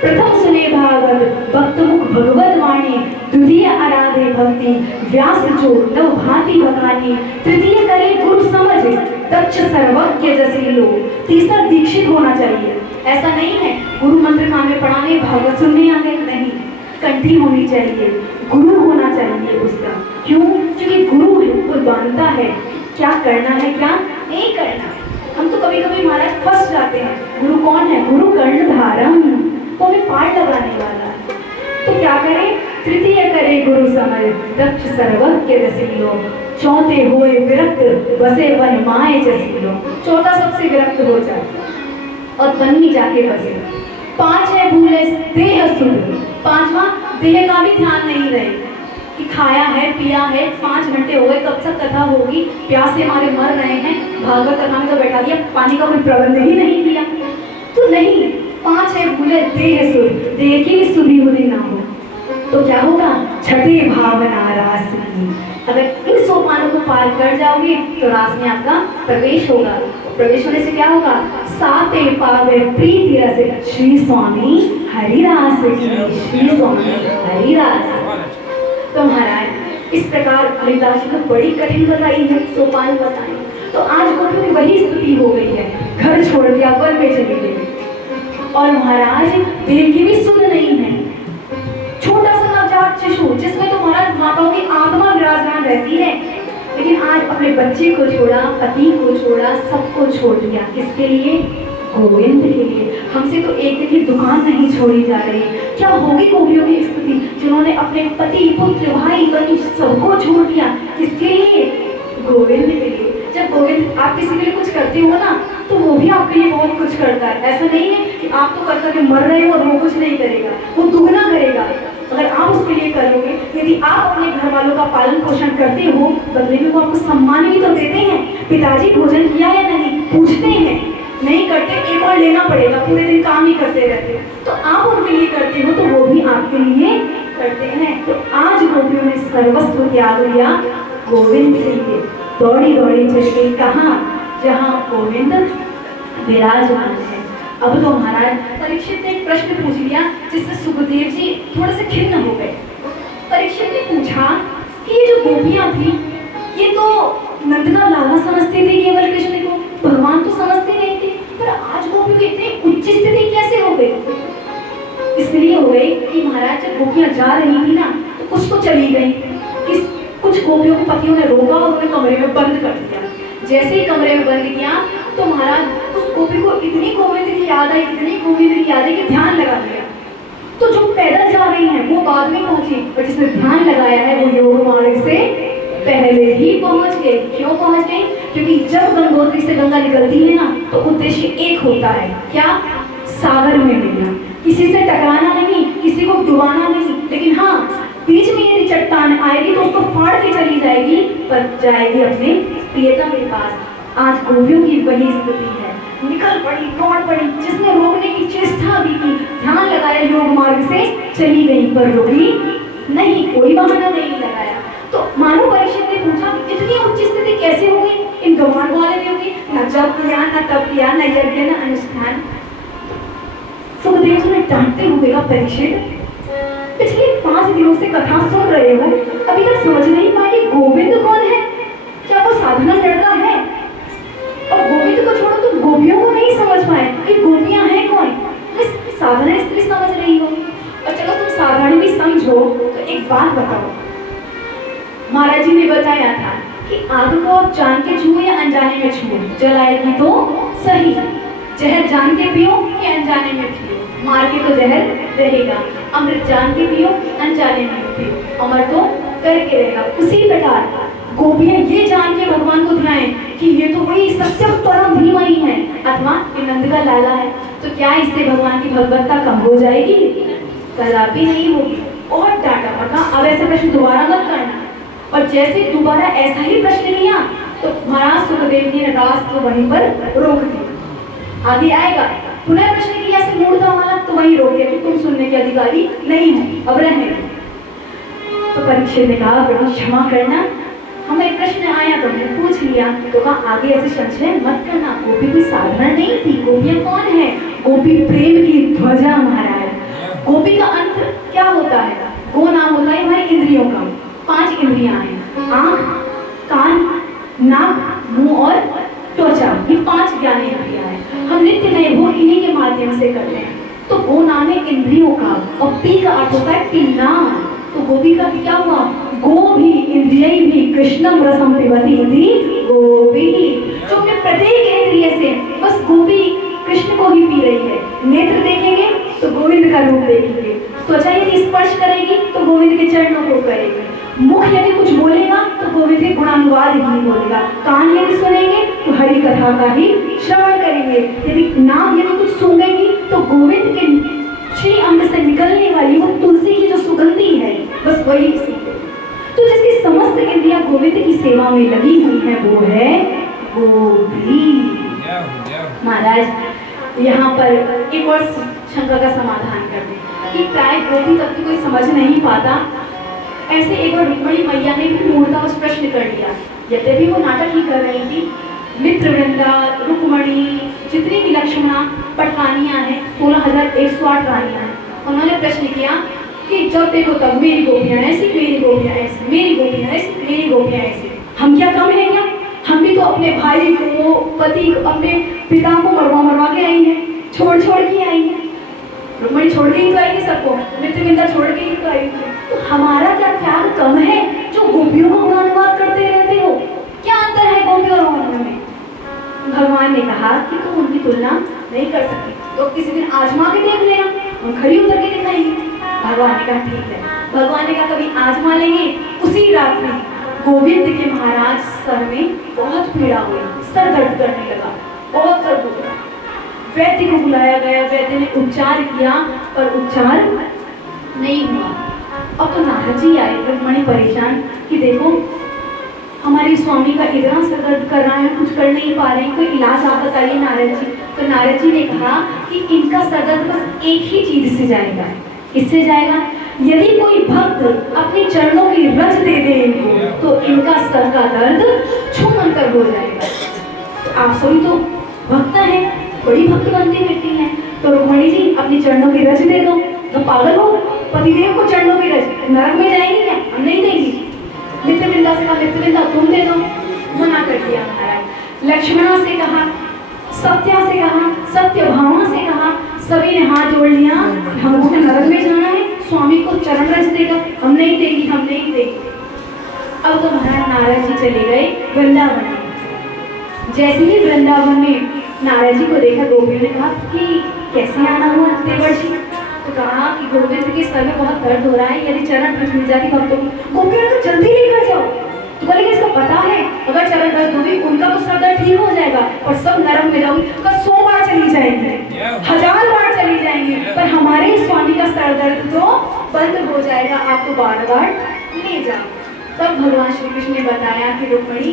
प्रथम सुने भागवत, भक्त मुख भगवत वाणी। द्वितीय आराधे भक्ति, व्यास जो नव भांति बखानी। तृतीय करे गुरु समझ, दक्ष सर्वज्ञ जैसे लोग। तीसरा दीक्षित होना चाहिए। ऐसा नहीं है गुरु मंत्र कान में पढ़ाने भागवत सुनने आ गए, नहीं, कंठी होनी चाहिए, गुरु होना चाहिए उसका। क्यों? क्योंकि गुरु है वो जानता है क्या करना है क्या नहीं करना। हम तो कभी कभी महाराज फंस जाते हैं। गुरु कौन है? गुरु कर्णधारम, तो हमें पाठ लगाने वाला है। तो क्या करें? तृतीय करे गुरु समझ, दक्ष सर्वज्ञ रसीलो। चौथे होए विरक्त, बसे वन माए जसीलो। चौथा सबसे विरक्त हो जाए और वन में जाके बसे। 5 है भूले देह सुध। 5वां देह का भी ध्यान नहीं रहे कि खाया है पिया है, 5 घंटे हो गए, कब तक कथा होगी, प्यास से हमारे मर रहे हैं, भागवत कथा में तो बैठा दिया, पानी का कोई प्रबंध ही नहीं किया। तो नहीं, 5 है भूले देह सुध, देह की भी सुधी बुद्धि ना हो तो क्या होगा? छठे भावना रास की। अगर इन सोपानों को पार कर जाओगे तो रास में आपका प्रवेश होगा। प्रवेश होने से क्या होगा? साते पावे प्रीति रस, श्री स्वामी हरिदास की। श्री स्वामी हरिदास। तो महाराज इस प्रकार हरिदास जी को बड़ी कठिन बताई है, सोपान बताए। तो आज गोपियों की वही स्थिति हो गई है, घर छोड़ दिया, वन में चली गई। और महाराज देह की भी सुध नहीं है। छोटा सा नवजात शिशु जिसमें तो महाराज माताओं की आत्मा विराजमान रहती है, लेकिन आज अपने बच्चे को छोड़ा, पति को छोड़ा, सबको छोड़ दिया। किसके लिए? गोविंद के लिए हमसे तो एक दिन की दुकान नहीं छोड़ी जा रही। क्या होगी गोपियों की स्थिति जिन्होंने अपने पति, पुत्र, भाई, बंधु सबको छोड़ दिया, किसके लिए? गोविंद के लिए। जब गोविंद आप किसी के लिए कुछ करते हो ना, तो वो भी आपके लिए बहुत कुछ करता है। ऐसा नहीं है कि आप तो कर करके मर रहे हो और वो कुछ नहीं करेगा, वो दुगना करेगा अगर आप उसके लिए करोगे। यदि आप अपने घर वालों का पालन पोषण करते हो, बदले में वो आपको सम्मान भी तो देते हैं। पिताजी भोजन किया या नहीं पूछते हैं, नहीं करते एक और लेना पड़ेगा, पूरे दिन काम ही करते रहते हो। तो आप उनके लिए करते हो तो वो भी आपके लिए करते हैं। तो आज गोपियों ने सर्वस्व त्याग दिया गोविंद के लिए, दौड़ी दौड़ी चल गई कहाँ? जहाँ गोविंद विराजमान है। अब तो महाराज परीक्षित ने एक प्रश्न पूछ लिया जिससे सुखदेव जी थोड़े से खिन्न हो गए। परीक्षित ने पूछा कि ये जो गोपियां थी, ये तो नंद का लाला समझते थे केवल कृष्ण को, भगवान तो समझते नहीं थे, पर आज गोपियों की इतनी उच्च स्थिति कैसे हो गई? इसलिए हो गई कि महाराज जब गोपियां जा रही थी ना, तो कुछ तो चली गई, कुछ गोपियों के पतियों ने रोका और उन्हें कमरे में बंद कर दिया। जैसे ही कमरे में बंद किया तो महाराज उस गोपी को इतनी गोविंद की याद आई, इतनी गोविंद की याद आई कि ध्यान लगा लिया। तो जो पैदल जा रही हैं वो बाद में पहुंची, पर जिसने ध्यान लगाया है वो योग मार्ग से पहले ही पहुंच गए। क्यों पहुंच गए? क्योंकि जब गंगोत्री से गंगा निकलती है ना, तो उद्देश्य एक होता है, क्या? सागर में मिलना, किसी से टकराना नहीं, किसी को डुबाना नहीं। लेकिन हाँ, बीच में यदि चट्टान आएगी तो उसको फाड़ के चली जाएगी, पर जाएगी अपने प्रियतम के पास। आज गोपियों की वही स्थिति है, निकल पड़ी, दौड़ पड़ी, जिसने रोकने की चेष्टा भी की, ध्यान लगाया, योग मार्ग से चली गई, पर रुकी नहीं, कोई बहाना नहीं लगाया। तो मानो परीक्षित ने पूछा इतनी उच्च स्थिति कैसे हो गई इन गंवार वाले में की? न जप किया, न तप किया, न यज्ञ, न अनुष्ठान। सुखदेव जी ने डांटते हुए कहा, परीक्षित पिछले 5 दिनों से कथा सुन रहे हो, अभी तक समझ नहीं पाए गोविंद कौन है? क्या वो साधारण लड़का है? और गोविंद को छोड़ो तो गोपियों को नहीं समझ पाए कि गोपियां हैं कौन? साधारण स्त्री समझ रही हो। और चलो तुम साधारण भी समझो तो एक बात बताओ, महाराज जी ने बताया था कि आग को आप जान के छुओ या अनजाने में छुओ, जलाएगी तो सही। जहर जान के पियो या अनजाने में पियो, मार के तो जहर रहेगा। अमृत जान के पियो, अनजाने में पियो, अमर तो करके रहेगा। उसी प्रकार गोपियां ये जान के भगवान को ध्याएं कि ये तो वही सत्यम परम धीमहि है, अथवा ये नंद का लाला है, तो क्या इससे भगवान की भगवत्ता कम हो जाएगी? कदापि नहीं होगी। और डांटा पका, अब ऐसे प्रश्न दोबारा मत करना। और जैसे दोबारा ऐसा ही प्रश्न लिया तो महाराज सुखदेव जी ने रास्ते वहीं पर रोक दिया। आगे आएगा पुनः प्रश्न किया से मूर्ता वाला, तो वहीं रोक दिया कि तुम सुनने के अधिकारी नहीं हो, अब रहने दो। तो परीक्षित ने कहा, बड़ा क्षमा करना, हमें प्रश्न आया तो हमने पूछ लिया। तो कहा आगे ऐसे संशय मत करना, गोपी कोई साधारण नहीं थी। गोपियां कौन है? गोपी प्रेम की ध्वजा महाराज। गोपी का अंत क्या होता है? गो नाम होता है हमारी इंद्रियों का। 5 इंद्रियां हैं, आंख, कान, नाक, मुंह और त्वचा, ये 5 ज्ञान इंद्रियां हैं। हम नित्य नए भोग इन्हीं के माध्यम से करते हैं। तो गो नाम है इंद्रियों का, और पी का अर्थ होता है पीना। तो गोपी का क्या हुआ? गो भी इंद्रिय भी कृष्णम रसम पिबती थी गोपी, जो कि प्रत्येक इंद्रिय से बस गोपी कृष्ण को ही पी रही है। नेत्र देखेंगे तो गोविंद का रूप देखेंगे, त्वचा यदि स्पर्श करेगी तो गोविंद के चरणों को करेगी, मुख यदि कुछ बोलेगा तो गोविंद के गुणानुवाद ही बोलेगा, कान यदि सुनेंगे तो हरि कथा का ही श्रवण करेंगे, यदि नाक यदि कुछ सूंघेगी तो गोविंद के 6 अंग से निकलने वाली वो तुलसी की जो सुगंधी है बस वही सूंघेगी। तो जिसकी समस्त इंद्रियां गोविंद की सेवा में लगी हुई है वो है गोपी। महाराज यहाँ पर एक और शंका का समाधान कर दें कि प्राय गोपी तक भी कोई समझ नहीं पाता। ऐसे एक बार रुक्मिणी मैया ने भी मूर्तावश प्रश्न कर दिया, यद्यपि वो नाटक ही कर रही थी। मित्रवृंदा, रुक्मिणी, जितनी भी लक्ष्मणा पटरानियां हैं, 16,108 रानियां हैं, उन्होंने प्रश्न किया कि जब देखो तब मेरी गोपियां ऐसी, मेरी गोपियां ऐसी, मेरी गोपियां ऐसी, मेरी गोपियां ऐसी, हम क्या कम है क्या? हम भी तो अपने भाई को, पति को, अपने पिता को मरवा के आई हैं, छोड़ के आई हैं। रुक्मिणी छोड़ के ही तो आएगी सबको, मित्रवृंदा छोड़ के ही तो आएगी। तो हमारा क्या त्याग कम है जो गोपियों को गुणानुवाद करते रहते हो? क्या अंतर है गोपियों और उनमें? भगवान ने कहा कि तुम उनकी तुलना नहीं कर सकी तो किसी दिन आजमा के देख लेना, हम खड़ी उतर के दिखाएंगे। भगवान ने कहा ठीक है। भगवान ने कहा कभी आजमा लेंगे। उसी रात में गोविंद के महाराज सर में बहुत पीड़ा हुई, सर दर्द करने लगा, बहुत सर दुख रहा। वैद्य को बुलाया गया, वैद्य ने उपचार किया पर उपचार नहीं हुआ। अब तो नारद जी आए रुक्मणी परेशान कि देखो हमारे स्वामी का इतना सर दर्द कर रहा है, कुछ कर नहीं पा रहे हैं, कोई इलाज आप बताइए नारद जी। तो नारद जी ने कहा कि इनका सर दर्द बस एक ही चीज से जाएगा। किससे जाएगा? यदि कोई भक्त अपने चरणों की रज दे दे इनको तो इनका सर का दर्द छूमंतर हो जाएगा। तो आप सभी तो भक्त हैं, बड़ी भक्त बनती रहती हैं, तो रुक्मणी जी अपने चरणों की रज दे दो। तो पागल हो, पतिदेव को चरणों की रज नरक में जाएंगे क्या? हम नहीं देंगे। मित्रविंदा से कहा मित्रविंदा तुम दे दो, मना कर दिया महाराज। लक्ष्मणा से कहा, सत्या से कहा, सत्यभामा से कहा, सभी ने हाथ जोड़ लिया, हमको नरक में जाना है, स्वामी को चरण रज देगा, हम नहीं देंगे, हम नहीं देंगे। अब तो महाराज नारद जी चले गए वृंदावन में। जैसे ही वृंदावन में नारद जी को देखा, गोपियों ने कहा कि कैसे आना हुआ देवर जी? तो कहा कि गोविंद के सर में बहुत दर्द हो रहा है, यदि चरण रज मिल जाती भक्तों को। गोपियों ने तो जल्दी लेकर जाओ। तो बोले कि इसको पता है अगर चरण रज दोगी उनका तो सर दर्द ठीक हो जाएगा और सब नरक में जाओगी, कल 100 बार चली जाएंगे, 1000 बार चली जाएंगी, पर हमारे स्वामी का सर दर्द तो बंद हो जाएगा, आपको बार बार ले जाओ। तब भगवान श्री कृष्ण ने बताया कि रुक्मणी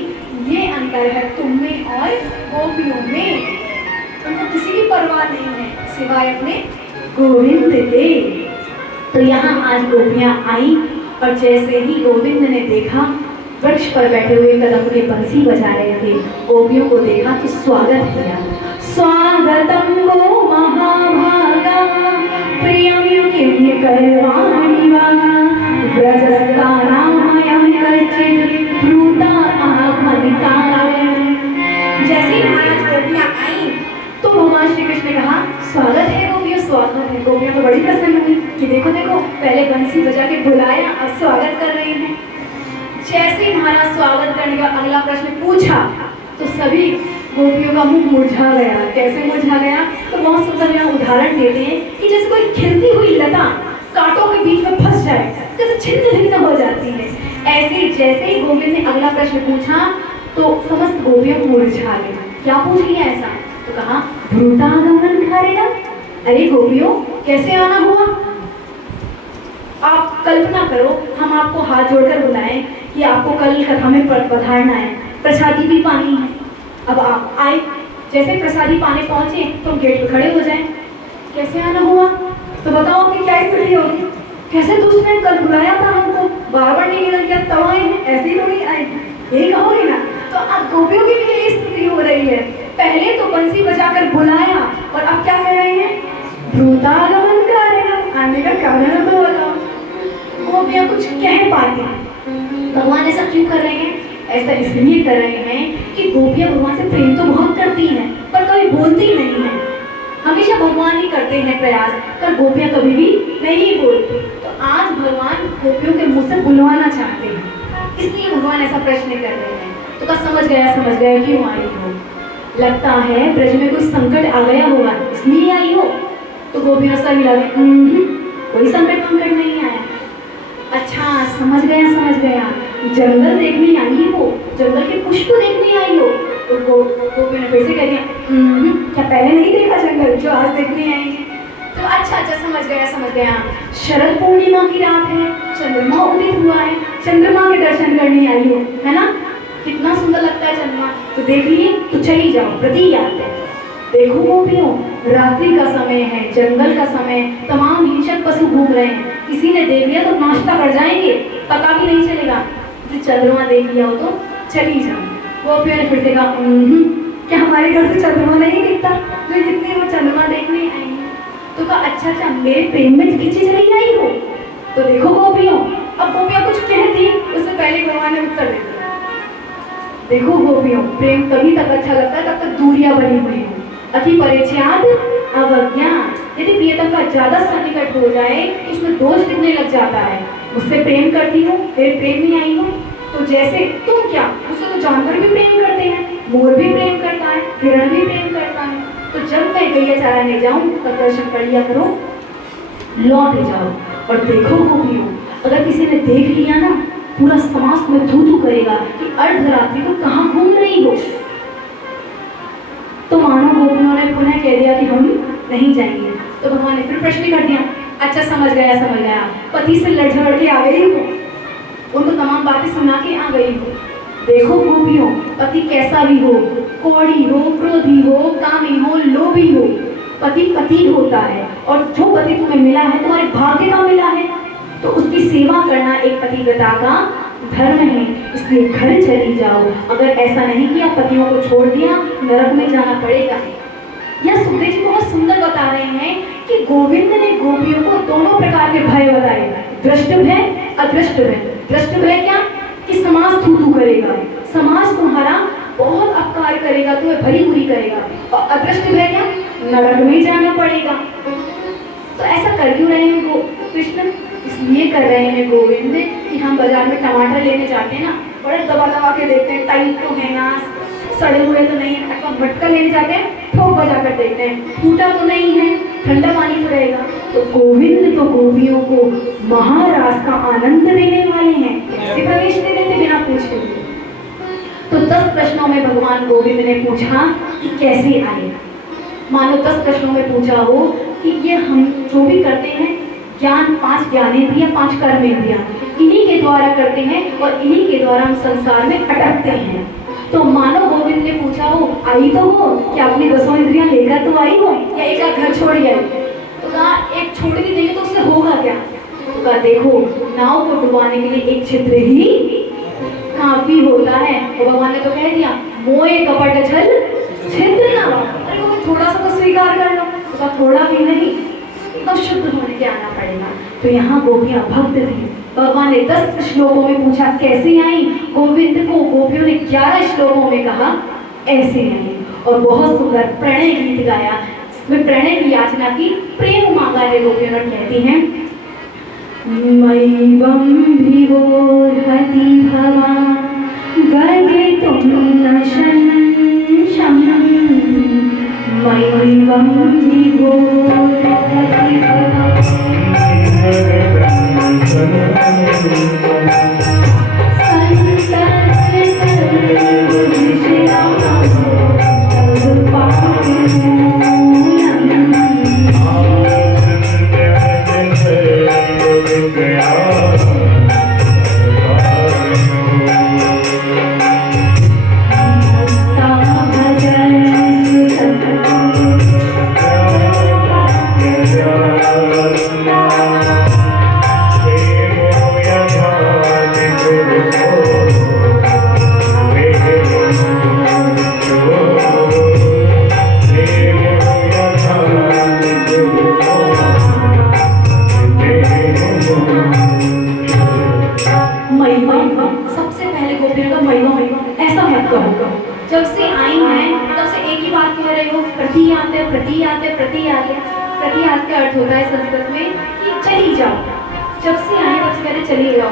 ये अंतर है तुम में और गोपियों में, उनको किसी की परवाह नहीं है सिवाय अपने गोविंद के। तो यहाँ आज गोपियां आई और जैसे ही गोविंद ने देखा वृक्ष पर बैठे हुए कदम के बंसी बजा रहे थे, गोपियों को देखा तो स्वागत किया। स्वागतम वो महाभागा प्रियम किम करवाणि वा व्रजस्तानामयं कश्चित् ब्रूता आत्मनिकाय। जैसे ही महाराज गोपियां आई तो भगवान श्री कृष्ण ने कहा स्वागत है गोपियों, स्वागत है। गोपियां तो बड़ी प्रसन्न हुई कि देखो देखो पहले बंसी बजा के बुलाया, अब स्वागत कर रही हैं। जैसे ही महाराज स्वागत करने का अगला प्रश्न पूछा तो सभी गोपियों का मुंह मुरझा गया। कैसे मुरझा गया? तो बहुत सुंदर यहाँ उदाहरण देते हैं कि जैसे कोई खिलती हुई लता कांटों के बीच में फंस जाए, जैसे छिन्न भिन्न हो जाती है, ऐसे जैसे ही गोविंद ने अगला प्रश्न पूछा तो समस्त गोपियों को मुरझा गया। क्या पूछ लिया ऐसा? तो कहा भ्रूतागमन करेगा। अरे गोपियों कैसे आना हुआ? आप कल्पना करो हम आपको हाथ जोड़कर बुलाएं कि आपको कल कथा में पधारना है, प्रसादी भी पानी है। अब आप आए, जैसे प्रसादी पाने पहुंचे तो गेट पे खड़े हो जाएं। कैसे आना हुआ? तो बताओ आपकी क्या स्थिति होगी? कैसे दूसरे कल बुलाया था हमको, बार बार नहीं मिला, क्या तब आए हैं? ऐसे ही थोड़ी आए, यही कहोगे ना? तो अब गोपियों की भी यही स्थिति हो रही है। पहले तो बंसी बजाकर बुलाया और अब क्या कह रहे हैं? भ्रूतागमन करेगा। आने का कारण तो बताओ। गोपियां कुछ कह पाती हैं। भगवान ऐसा क्यों कर रहे हैं? ऐसा इसलिए कर रहे हैं कि गोपियां भगवान से प्रेम तो बहुत करती हैं पर कभी बोलती नहीं है। हमेशा भगवान ही करते हैं प्रयास, पर गोपियां कभी भी नहीं बोलती। तो आज भगवान गोपियों के मुंह से बुलवाना चाहते हैं, इसलिए भगवान ऐसा प्रश्न कर रहे हैं। तो क्या समझ गया क्यों आई हो? लगता है ब्रज में कोई संकट आ गया होगा इसलिए आई हो। तो गोपियां सर हिला गए, कोई संकट नहीं आया। अच्छा समझ गया, जंगल देखने आई हो, जंगल के पुष्प देखने आई हो। तो गोपियों ने फिर से कह दिया क्या पहले नहीं देखा जंगल जो आज देखने आएंगे? तो अच्छा समझ गया। शरद पूर्णिमा की रात है, चंद्रमा उदित हुआ है, चंद्रमा के दर्शन करने आई हो, है ना? कितना सुंदर लगता है चंद्रमा। तो देख लिए तो चली जाओ, प्रति याद है। देखो गोपियों रात्रि का समय है, जंगल का समय, तमाम हिंसक पशु घूम रहे हैं, किसी ने देख लिया तो नाश्ता कर जाएंगे, पता भी नहीं चलेगा। तो चंद्रमा देख लिया हो तो चली जाओ। गोपियों ने फिर से कहा क्या हमारे घर से चंद्रमा नहीं दिखता जो जितने वो चंद्रमा देखने आएंगे? तो कहा अच्छा मेरे प्रेम में खींची चली आई हो। तो देखो गोपियों, अब गोपियां कुछ कहती उससे पहले भगवान ने उत्तर दे दिया। देखो गोपियों प्रेम तभी तक अच्छा लगता है तब तक दूरियां बनी हुई हो, अति परिचयाद अवज्ञा। यदि प्रियतम का ज्यादा सन्निकट हो जाए तो उसमें दोष दिखने लग जाता है। उससे प्रेम करती हो, फिर प्रेम नहीं आई हो। तो जैसे तुम क्या, उससे तो जानवर भी प्रेम करते हैं, मोर भी प्रेम करता है, हिरण भी प्रेम करता है। तो जब मैं गैया चराने जाऊं तब दर्शन कर लिया करो, लौट जाओ। और देखो गोपियों, अगर किसी ने देख लिया ना, पूरा समाज में धू धू करेगा कि अर्धरात्रि को कहाँ घूम रही हो। तो मानो गोपियों ने पुनः कह दिया कि हम नहीं जाएंगे। तो भगवान ने फिर प्रश्न कर दिया, अच्छा समझ गया, पति से लड़ झगड़ के आ गई हो, उनको तमाम बातें सुना के आ गई हो। देखो गोपियों, पति कैसा भी हो, कौड़ी हो, क्रोधी हो, कामी हो, लोभी हो, पति पति होता है। और जो पति तुम्हें मिला है तुम्हारे भाग्य का मिला है, तो उसकी सेवा करना एक पतिव्रता का धर्म है। इसलिए घर चली जाओ। अगर ऐसा नहीं किया, पतियों को छोड़ दिया, नरक में जाना पड़ेगा। यह सुखदेव जी बहुत सुंदर बता रहे हैं कि गोविंद ने गोपियों को दोनों प्रकार के भय बताए, दृष्ट भय, अदृष्ट भय। दृष्ट भय क्या? कि समाज थू थू करेगा, समाज तुम्हारा बहुत अपकार करेगा, तुम्हें भली बुरी करेगा। और अदृष्ट भय क्या? नरक में जाना पड़ेगा। तो ऐसा कर क्यों रहे हैं कृष्ण? इसलिए कर रहे हैं गोविंद कि हम बाजार में टमाटर लेने जाते हैं ना, बड़े दबा दबा के देखते हैं, टाइट तो है ना, सड़े हुए तो नहीं है। अथवा मटका लेने जाते हैं, ठोक बजा कर देखते हैं, टूटा तो नहीं है, ठंडा पानी तो रहेगा। तो गोविंद तो गोपियों को महाराज का आनंद देने वाले हैं, कैसे प्रवेश दे देते बिना पूछे। तो 10 प्रश्नों में भगवान गोविंद ने पूछा कि कैसे आए। मानो 10 प्रश्नों में पूछा हो कि ये हम जो भी करते हैं, ज्ञान 5 ज्ञानेंद्रियां, 5 कर्मेंद्रियां, इन्हीं के द्वारा करते हैं और इन्हीं के द्वारा हम संसार में अटकते हैं। तो मानो गोविंद ने पूछा हो, आई तो हो क्या, अपनी 10 इंद्रियां लेकर तो आई हो, या एक आध घर छोड़ गए? तो कहा एक छोड़ भी देंगे तो उससे होगा क्या? तो कहा देखो, नाव को डुबाने के लिए एक छिद्र ही काफी होता है। तो भगवान ने तो कह दिया, मोए कपट छल छिद्र ना। अरे वो थोड़ा सा तो स्वीकार कर लो। तो थोड़ा भी नहीं, एकदम शुद्ध होने के आना पड़ेगा। तो यहाँ गोपियां भक्त थी। भगवान ने 10 श्लोकों में पूछा कैसे आई। गोविंद को गोपियों ने 11 श्लोकों में कहा ऐसे आई। और बहुत सुंदर प्रणय गीत गाया, इसमें प्रणय की याचना की, प्रेम मांगा है गोपियों ने। कहती हैं, मैवं विवोर्हति भवान् गर्वितुं न शंशं, मैवं विवोर्हति प्रति का अर्थ होता है संस्कृत में कि चली जाओ। जब से आए तब से कहते चली जाओ,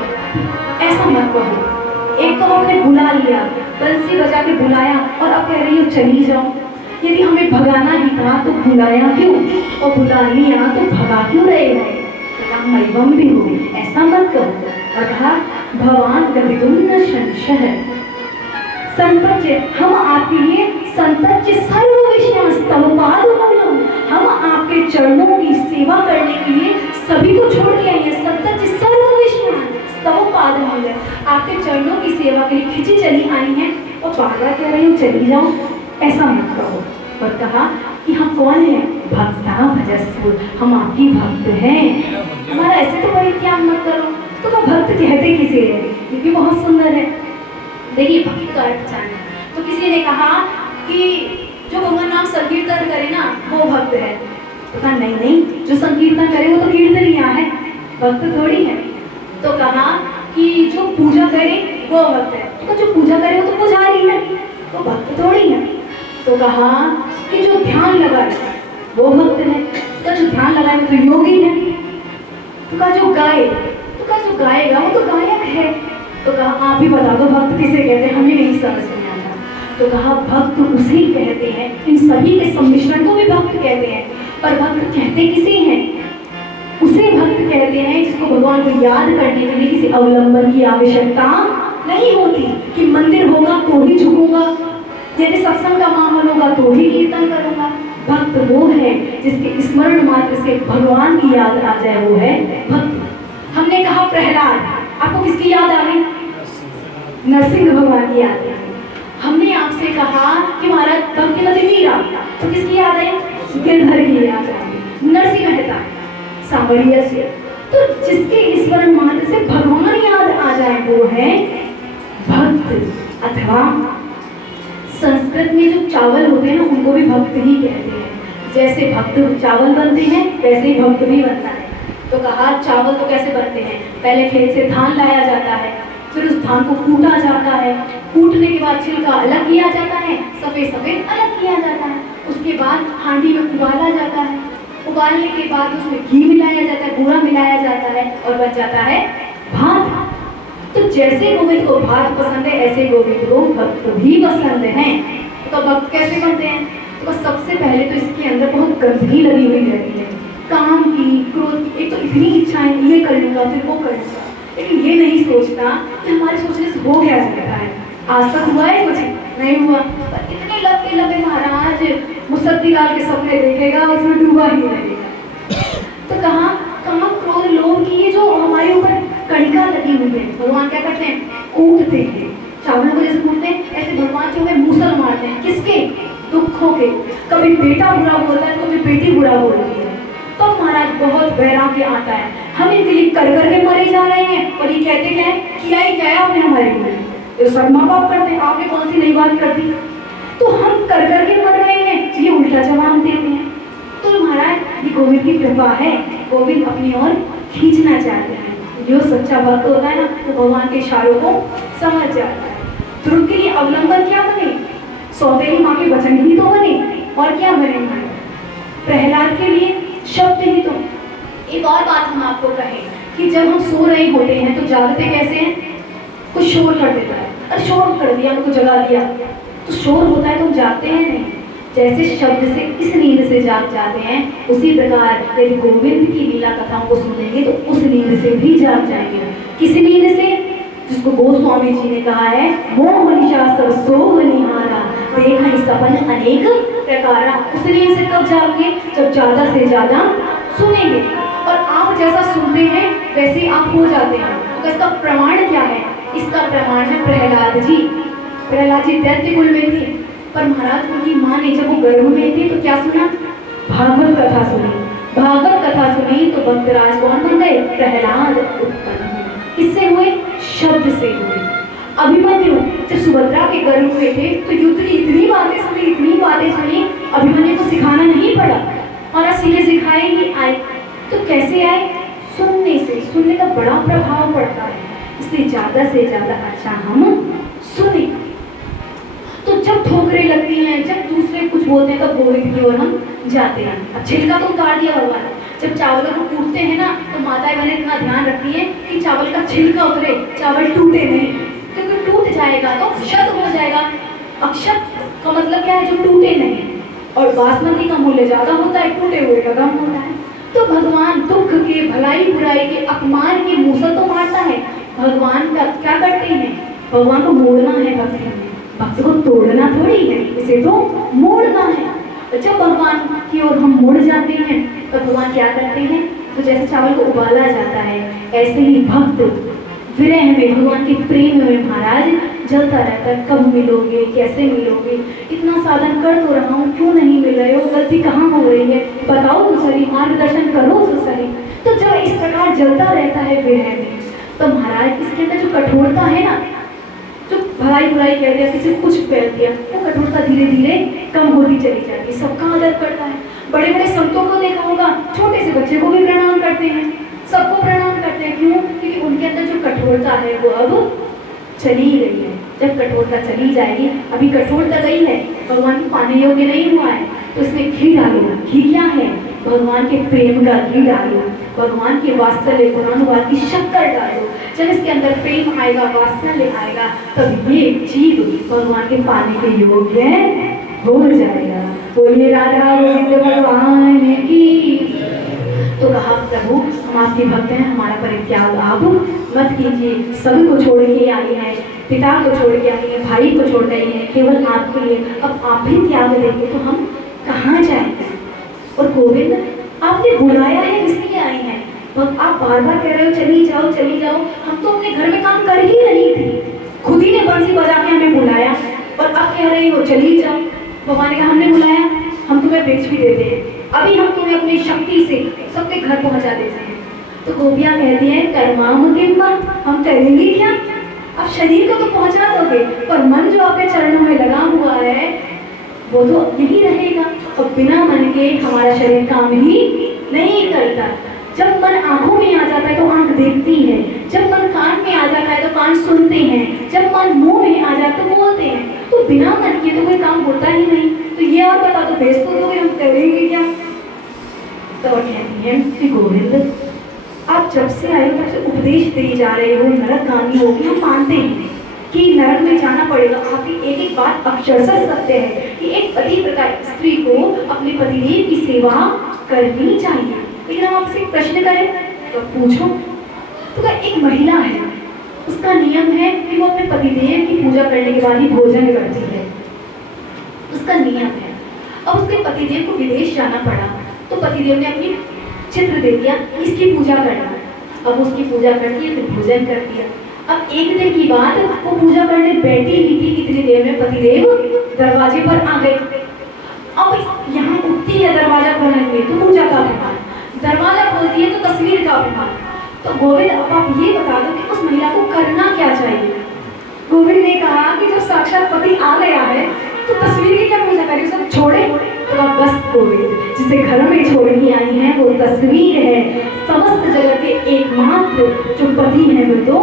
ऐसा मत कहो। एक तो हमने बुला लिया, बंसी बजा के बुलाया और अब कह रही हो चली जाओ। यदि हमें भगाना ही था तो बुलाया क्यों, और बुला लिया तो भगा क्यों रहे हो? मैवम भी हो, ऐसा मत कहो। और कहा भगवान गतितुम न संशय, संतज्ञ हम आपके लिए संतज्ञ सर्व विषय स्तवपाद बोलम, हम आपके चरणों की सेवा करने के लिए सभी को छोड़ के आई है। संतज्ञ सर्व विषय स्तवपाद बोले, आपके चरणों की सेवा के लिए खिंची चली आई है और बार बार कह रही हूँ चली जाओ, ऐसा मत कहो। और कहा कि हम कौन है? भक्ता भजस्व, हम आपकी भक्त हैं, हमारा ऐसे तो परित्याग मत करो। तो वह भक्त कहते किसे है? ये भी बहुत सुंदर है। देखिए भक्त का अर्थ जाने। तो किसी ने कहा कि जो भगवान नाम संकीर्तन करे ना वो भक्त है। तो कहा नहीं नहीं, जो संकीर्तन करे वो तो कीर्तनिया है, भक्त थोड़ी है। तो कहा कि जो पूजा करे वो भक्त है। तो जो पूजा करे वो तो पुजारी है, तो भक्त थोड़ी है। तो कहा कि जो ध्यान लगाए वो भक्त है। तो जो ध्यान लगाए वो तो योगी है। तो कहा जो गाए, तो कहा जो गाएगा वो तो गायक है। तो कहा आप ही बता दो भक्त किसे कहते हैं, हमें नहीं समझ में आता। तो कहा भक्त उसे कहते हैं, इन सभी के सम्मिश्रण को भी भक्त कहते हैं, पर भक्त कहते किसे हैं? उसे भक्त कहते हैं जिसको भगवान को याद करने के लिए किसी अवलंबन की आवश्यकता नहीं होती कि मंदिर होगा तो ही झुकूंगा, यदि सत्संग का माहौल होगा तो ही कीर्तन करूंगा। भक्त वो है जिसके स्मरण मात्र से भगवान की याद आ जाए, वो है भक्त। हमने कहा प्रहलाद, आपको किसकी याद आ गई? नरसिंह भगवान की याद आ गई। हमने आपसे कहा कि महाराज भक्तिमती मीरा, तो किसकी याद आई? गिरधर की याद आ गई। नरसिंह मेहता सांवरिया से, तो जिसके स्मरण मात्र से भगवान याद आ जाए वो है भक्त। अथवा संस्कृत में जो चावल होते हैं ना उनको भी भक्त ही कहते हैं। जैसे भक्त चावल बनते हैं वैसे ही भक्त भी बनता है। तो कहा चावल तो कैसे बनते हैं? पहले खेत से धान लाया जाता है, फिर उस धान को कूटा जाता है, कूटने के बाद छिलका अलग किया जाता है, सफेद सफेद अलग किया जाता है, उसके बाद हांडी में उबाला जाता है, उबालने के बाद उसमें घी मिलाया जाता है, बूरा मिलाया जाता है और बन जाता है भात। तो जैसे गोविंद को भात पसंद है ऐसे गोविंद को भक्त भी पसंद है। तो भक्त कैसे बनते हैं? तो सबसे पहले तो इसके अंदर बहुत गंदगी लगी हुई रहती है, काम की, क्रोध की। एक तो इतनी इच्छाएं, ये कर लूंगा फिर वो कर लूंगा, लेकिन ये नहीं सोचता कि हमारे सोचने से हो क्या सकता है। आज तक हुआ है? कुछ नहीं हुआ। पर इतने लंबे लंबे महाराज मुसद्दीलाल के सपने देखेगा, उसमें डूबा ही रहेगा। तो कहाँ क्रोध लोभ की ये जो हमारे ऊपर कणिका लगी हुई है, भगवान क्या करते हैं? कूटते हैं। चावलों को जैसे कूटते हैं ऐसे भगवान जो है मूसल मारते हैं। किसके? दुखों के। कभी बेटा बुरा बोलता है, कभी बेटी बुरा बोलती है, तो महाराज बहुत वैराग्य आता है। हम इनके लिए कर करके मरे जा रहे हैं और ये कहते क्या है? किया ही क्या है आपने हमारे लिए? तो सब माँ बाप करते हैं, आपने कौन सी नई बात कर दी? तो हम कर करके मर रहे हैं, ये उल्टा जवाब देते हैं। तो महाराज ये गोविंद की कृपा है, गोविंद अपनी ओर खींचना चाहते हैं। जो सच्चा भक्त होता है ना तो भगवान के इशारों को समझ जाता है। ध्रुव के लिए अवलंबन क्या बने? सौतेली माँ के वचन ही तो बने, और क्या बने? प्रहलाद के लिए शब्द ही तो। एक और बात हम आपको कहें कि जब हम सो रहे होते हैं तो जागते कैसे हैं? कुछ शोर कर देता है, अरे शोर कर दिया, हमको जगा दिया, तो शोर होता है तो हम जागते हैं नहीं। जैसे शब्द से इस नींद से जाग जाते हैं, उसी प्रकार यदि गोविंद की लीला कथाओं को सुनेंगे तो उस नींद से भी जाग जाएंगे। किस नींद से? जिसको गोस्वामी जी ने कहा है, मोह निशा सब सोग निहारा, देखा सपन अनेक प्रकारा। उस नींद से कब जाओगे? जब ज्यादा से ज्यादा सुनेंगे। और आप जैसा सुनते हैं वैसे आप हो जाते हैं। तो इसका प्रमाण क्या है? इसका प्रमाण है प्रहलाद जी। प्रहलाद जी दैत्य कुल में थे, पर महाराज उनकी माँ ने जब वो गर्भ में थे तो क्या सुना? भागवत कथा सुनी। भागवत कथा सुनी तो भक्तराज कौन बन गए? प्रहलाद उत्पन्न हुए। किससे हुए? शब्द से हुए। अभिमन्यु जब सुभद्रा के गर्भ में थे तो युद्ध की इतनी बातें सुनी, अभिमन्यु को सिखाना नहीं पड़ा, और सीधे सिखाए ही आए। तो कैसे आए? सुनने से। सुनने का बड़ा प्रभाव पड़ता है, इसलिए ज्यादा से ज्यादा अच्छा हम सुने। तो जब ठोकरें लगती हैं, जब दूसरे कुछ बोलते हैं, तब गोविंद की ओर हम जाते हैं। अब छिलका तो उतार दिया भगवान। जब चावलों को कूटते हैं ना तो माताएं बहनें इतना ध्यान रखती हैं कि चावल का छिलका उतरे, चावल टूटे नहीं, क्योंकि टूट जाएगा तो क्षत हो जाएगा। अक्षत का मतलब क्या है? जो टूटे नहीं। और बासमती का मूल्य ज्यादा होता है, टूटे हुए का कम होता है। तो भगवान दुख के, भलाई बुराई के, अपमान के मूसल तो मारता है। भगवान का क्या करते हैं? भगवान को मोड़ना है भक्ति में, भक्त को तोड़ना थोड़ी है, इसे तो मोड़ना है। तो जब भगवान की ओर हम मुड़ जाते हैं तो भगवान क्या करते हैं? तो जैसे चावल को उबाला जाता है ऐसे ही भक्त विरह में, भगवान के प्रेम में महाराज जलता रहता है। कब मिलोगे, कैसे मिलोगे, इतना साधन कर तो रहा हूँ, क्यों नहीं मिल रहे हो, गलती कहाँ हो रही है, बताओ तो सही, मार्गदर्शन करो तो सही। तो जब इस प्रकार जलता रहता है विरह में, तो महाराज इसके अंदर जो कठोरता है ना, जो भलाई बुराई कह दिया, किसी को कुछ कह दिया, वो कठोरता धीरे धीरे कम होती चली जाती है। सबका आदर करता है। बड़े बड़े संतों को देखा होगा, छोटे से बच्चे को भी प्रणाम करते हैं, सबको प्रणाम करते हैं। क्यों? क्योंकि उनके अंदर जो कठोरता है वो अब चली ही रही है। जब कठोरता चली जाएगी, अभी कठोरता गई है, भगवान को पाने योग्य नहीं हुआ है, तो इसमें घी डालो। घी क्या है? भगवान के प्रेम का घी डालो, भगवान के वात्सल्य गुणानुवाद की शक्कर डालो। जब इसके अंदर प्रेम आएगा, वात्सल्य आएगा, तब ये जीव भगवान के पाने के योग्य हो जाएगा। बोलिए राधा गोविंद भगवान की। तो कहा प्रभु हम आपके भक्त हैं, हमारा परित्याग आप मत कीजिए। सभी को छोड़ के आई है, पिता को छोड़ के आई है, भाई को छोड़ गई है, केवल आपके लिए। अब आप भी त्याग देंगे तो हम कहाँ जाएंगे? और गोविंद आपने बुलाया है इसलिए आई हैं। आप बार बार कह रहे हो चली जाओ चली जाओ, हम तो अपने घर में काम कर ही रही थी, खुद ही ने बंसी बजा के हमें बुलाया और अब कह रही हो चली जाओ। भगवान ने कहा हमने बुलाया, हम तुम्हें भेज भी देते हैं, अभी हम तुम्हें अपनी शक्ति से सबके घर पहुंचा देते हैं। तो गोपियां कहती हैं कर्माम किम्मा, हम करेंगे क्या? अब शरीर को तो पहुंचा दोगे, पर मन जो आपके चरणों में लगा हुआ है वो तो यही रहेगा। और बिना मन के हमारा शरीर काम ही नहीं करता। जब मन आंखों में आ जाता है तो आंख देखती है, जब मन कान में आ जाता है तो कान सुनते हैं, जब मन मुंह में आ जाता है तो बोलते हैं। तो बिना मन के तो कोई काम होता ही नहीं। तो ये और बता दो, भेज तो दोगे, हम करेंगे क्या? तो कहती है कि गोविंद आप जब से आए तब से उपदेश दे जा रहे हो, नरकगामी होगी, हम मानते हैं कि नरक में जाना पड़ेगा। आपकी एक एक बात अक्षरशः सत्य है कि एक पतिव्रता स्त्री को अपने पतिदेव की सेवा करनी चाहिए। लेकिन हम आपसे एक प्रश्न करें तो पूछो, तो एक महिला है, उसका नियम है कि वो अपने पतिदेव की पूजा करने के बाद ही भोजन करती है, उसका नियम है। अब उसके पतिदेव को विदेश जाना पड़ा तो पतिदेव ने अपनी चित्र दे दिया, इसकी पूजा करना। अब उसकी पूजा करती है, फिर भोजन करती है। अब एक दिन की बात, वो पूजा करने बैठी ही थी, इतनी देर में पतिदेव दरवाजे पर आ गए। अब यहाँ उठती है दरवाजा खोलने में तो पूजा का अभिमान, दरवाजा खोलती है तो तस्वीर का अभिमान। तो गोविंद अब आप ये बता दो कि उस महिला को करना क्या चाहिए? गोविंद ने कहा कि जो साक्षात पति आ गया है तो तस्वीर की क्या पूजा करें, सब छोड़े। तो आप बस गोविंद जिसे घर में छोड़ के आई हैं वो तस्वीर है। समस्त जगत के एकमात्र जो पति है वो तो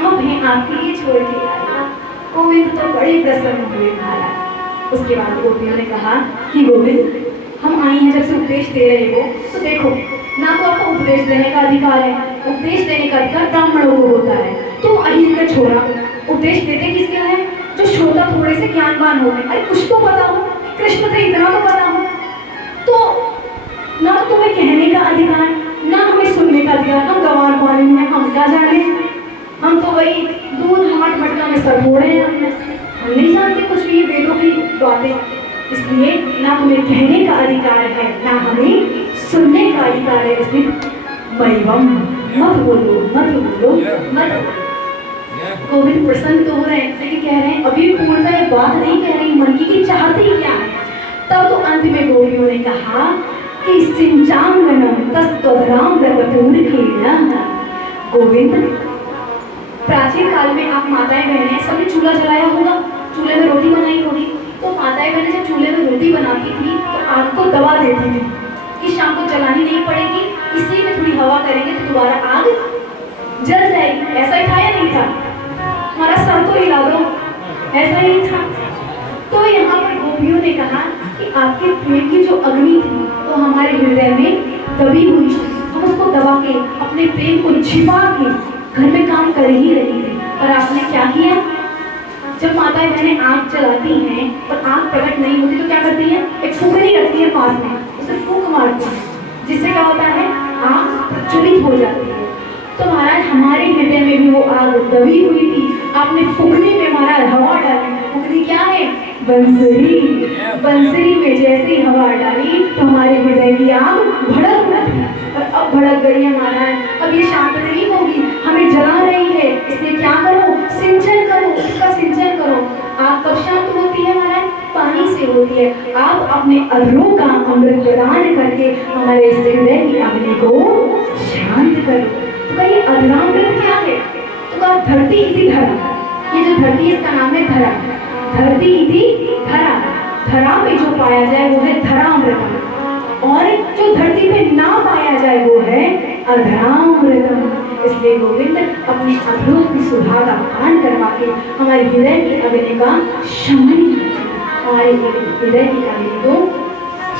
आप हैं, आपके लिए छोड़ के आया। गोविंद तो बड़े प्रसन्न हुए महाराज। उसके बाद गोपियों ने कहा कि गोविंद हम आई हैं, जब से उपदेश दे रहे हो तो देखो ना, तो आपको उपदेश देने का अधिकार है, उपदेश देने का अधिकार ब्राह्मणों को होता है। तुम अहिर का छोरा उपदेश देते किसके है? जो श्रोता थोड़े से ज्ञानवान हो गए। अरे कुछ तो पता हो, कृष्ण थे इतना तो पता हो। तो ना तुम्हें कहने का अधिकार, ना हमें सुनने का अधिकार। हम गंवार पानी में, हम क्या जाने, हम तो वही दूध हाथ मटका में सर फोड़े हैं, हम नहीं जानते कुछ भी वेदों की बातें। इसलिए ना तुम्हें कहने का अधिकार है, ना हमें सुनने का अधिकार है। इसलिए मैवम मत बोलो, मत बोलो, मत बोलो। गोविंद प्रसन्न तो हो रहे हैं, लेकिन कह रहे हैं अभी पूर्णतः ये बात नहीं कह रही मन की कि चाहती क्या है। तब तो अंत में गोपियों ने कहा कि सिंचांगनम तस्त्वधराम रतपूर्णेन। गोविंद प्राचीन काल में आप माताएं बहनें सबने चूल्हा जलाया होगा, चूल्हे में रोटी बनाई होगी। तो माताएं बहनें जब चूल्हे में रोटी बनाती थी तो आग को दबा देती थी कि शाम को जलानी नहीं पड़ेगी, इसी में थोड़ी हवा करेंगे तो दोबारा आग जल जाएगी। ऐसा ही था या नहीं था? हमारा सर तो हिला दो, ऐसा ही था। तो यहाँ पर गोपियों ने कहा कि आपके प्रेम की जो अग्नि थी तो हमारे हृदय में दबी हुई थी, हम उसको दबा के अपने प्रेम को छिपा के घर में काम कर ही रही थी। और आपने क्या किया? जब माताएं बहनें आग जलाती हैं और आग प्रकट नहीं होती तो क्या करती हैं? एक फुकरी रखती है पास में, उसे फूंक मारती है, जिससे क्या होता है? आग प्रज्वलित हो जाती है। तो महाराज हमारे हृदय में भी वो आग दबी हुई थी, आपने फुकरी में महाराज हवा डाली। फुकरी क्या है? बंसरी। बंसरी में जैसे ही हवा डाली तो हमारे हृदय की आग भड़क उठी और अब भड़क गई है महाराज। अब ये शांत नहीं होगी, हमें जला रही है, इसलिए क्या करो? सिंचन करो, इसका सिंचन करो। आग कब शांत होती है महाराज? पानी से होती है। आप अपने अधरों का अमृत प्रदान करके हमारे हृदय की अग्नि को शांत करो। तो ये अधरामृत क्या है? तो कहा धरती इति धरा। ये जो धरती है इसका नाम है धरा। धरती इति धरा, धरा में जो पाया जाए वो है धरामृतम, और जो धरती पे ना पाया जाए वो है अधरामृतम। इसलिए गोविंद अपने अधरों की सुधा का पान करवा के हमारे हृदय की अग्नि का शमन, हमारे हृदय की अग्नि को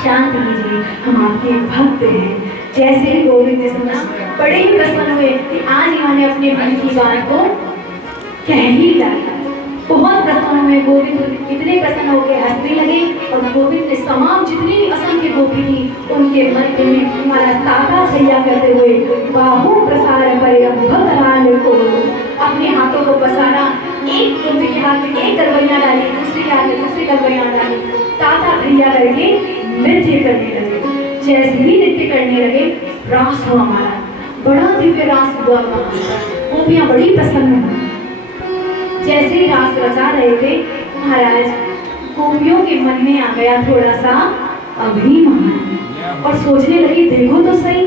शांत कीजिए। हम आपके भक्त हैं, जैसे ही गोविंद ने सुना बड़े ही प्रसन्न हुए कि आज इन्होंने अपने मन की बात को कह ही डाला। बहुत प्रसन्न हुए गोविंद, इतने प्रसन्न होकर हंसने लगे और गोविंद ने तमाम जितनी भी असंख्य गोपी थी उनके मन में हमारा ताका सैया करते हुए बाहु प्रसार करे भगवान को अपने हाथों को पसारा। एक गोपी के हाथ में एक गरबैया डाली, दूसरे के हाथ में दूसरी गरबैया डाली, ताता भैया करके नृत्य करने लगे। जैसे ही नृत्य करने लगे रास हुआ, हमारा बड़ा दिव्य रास हुआ। गोपियां बड़ी प्रसन्न हुई। जैसे ही रास रचा रहे थे महाराज, गोपियों के मन में आ गया थोड़ा सा अभिमान और सोचने लगी देखो तो सही,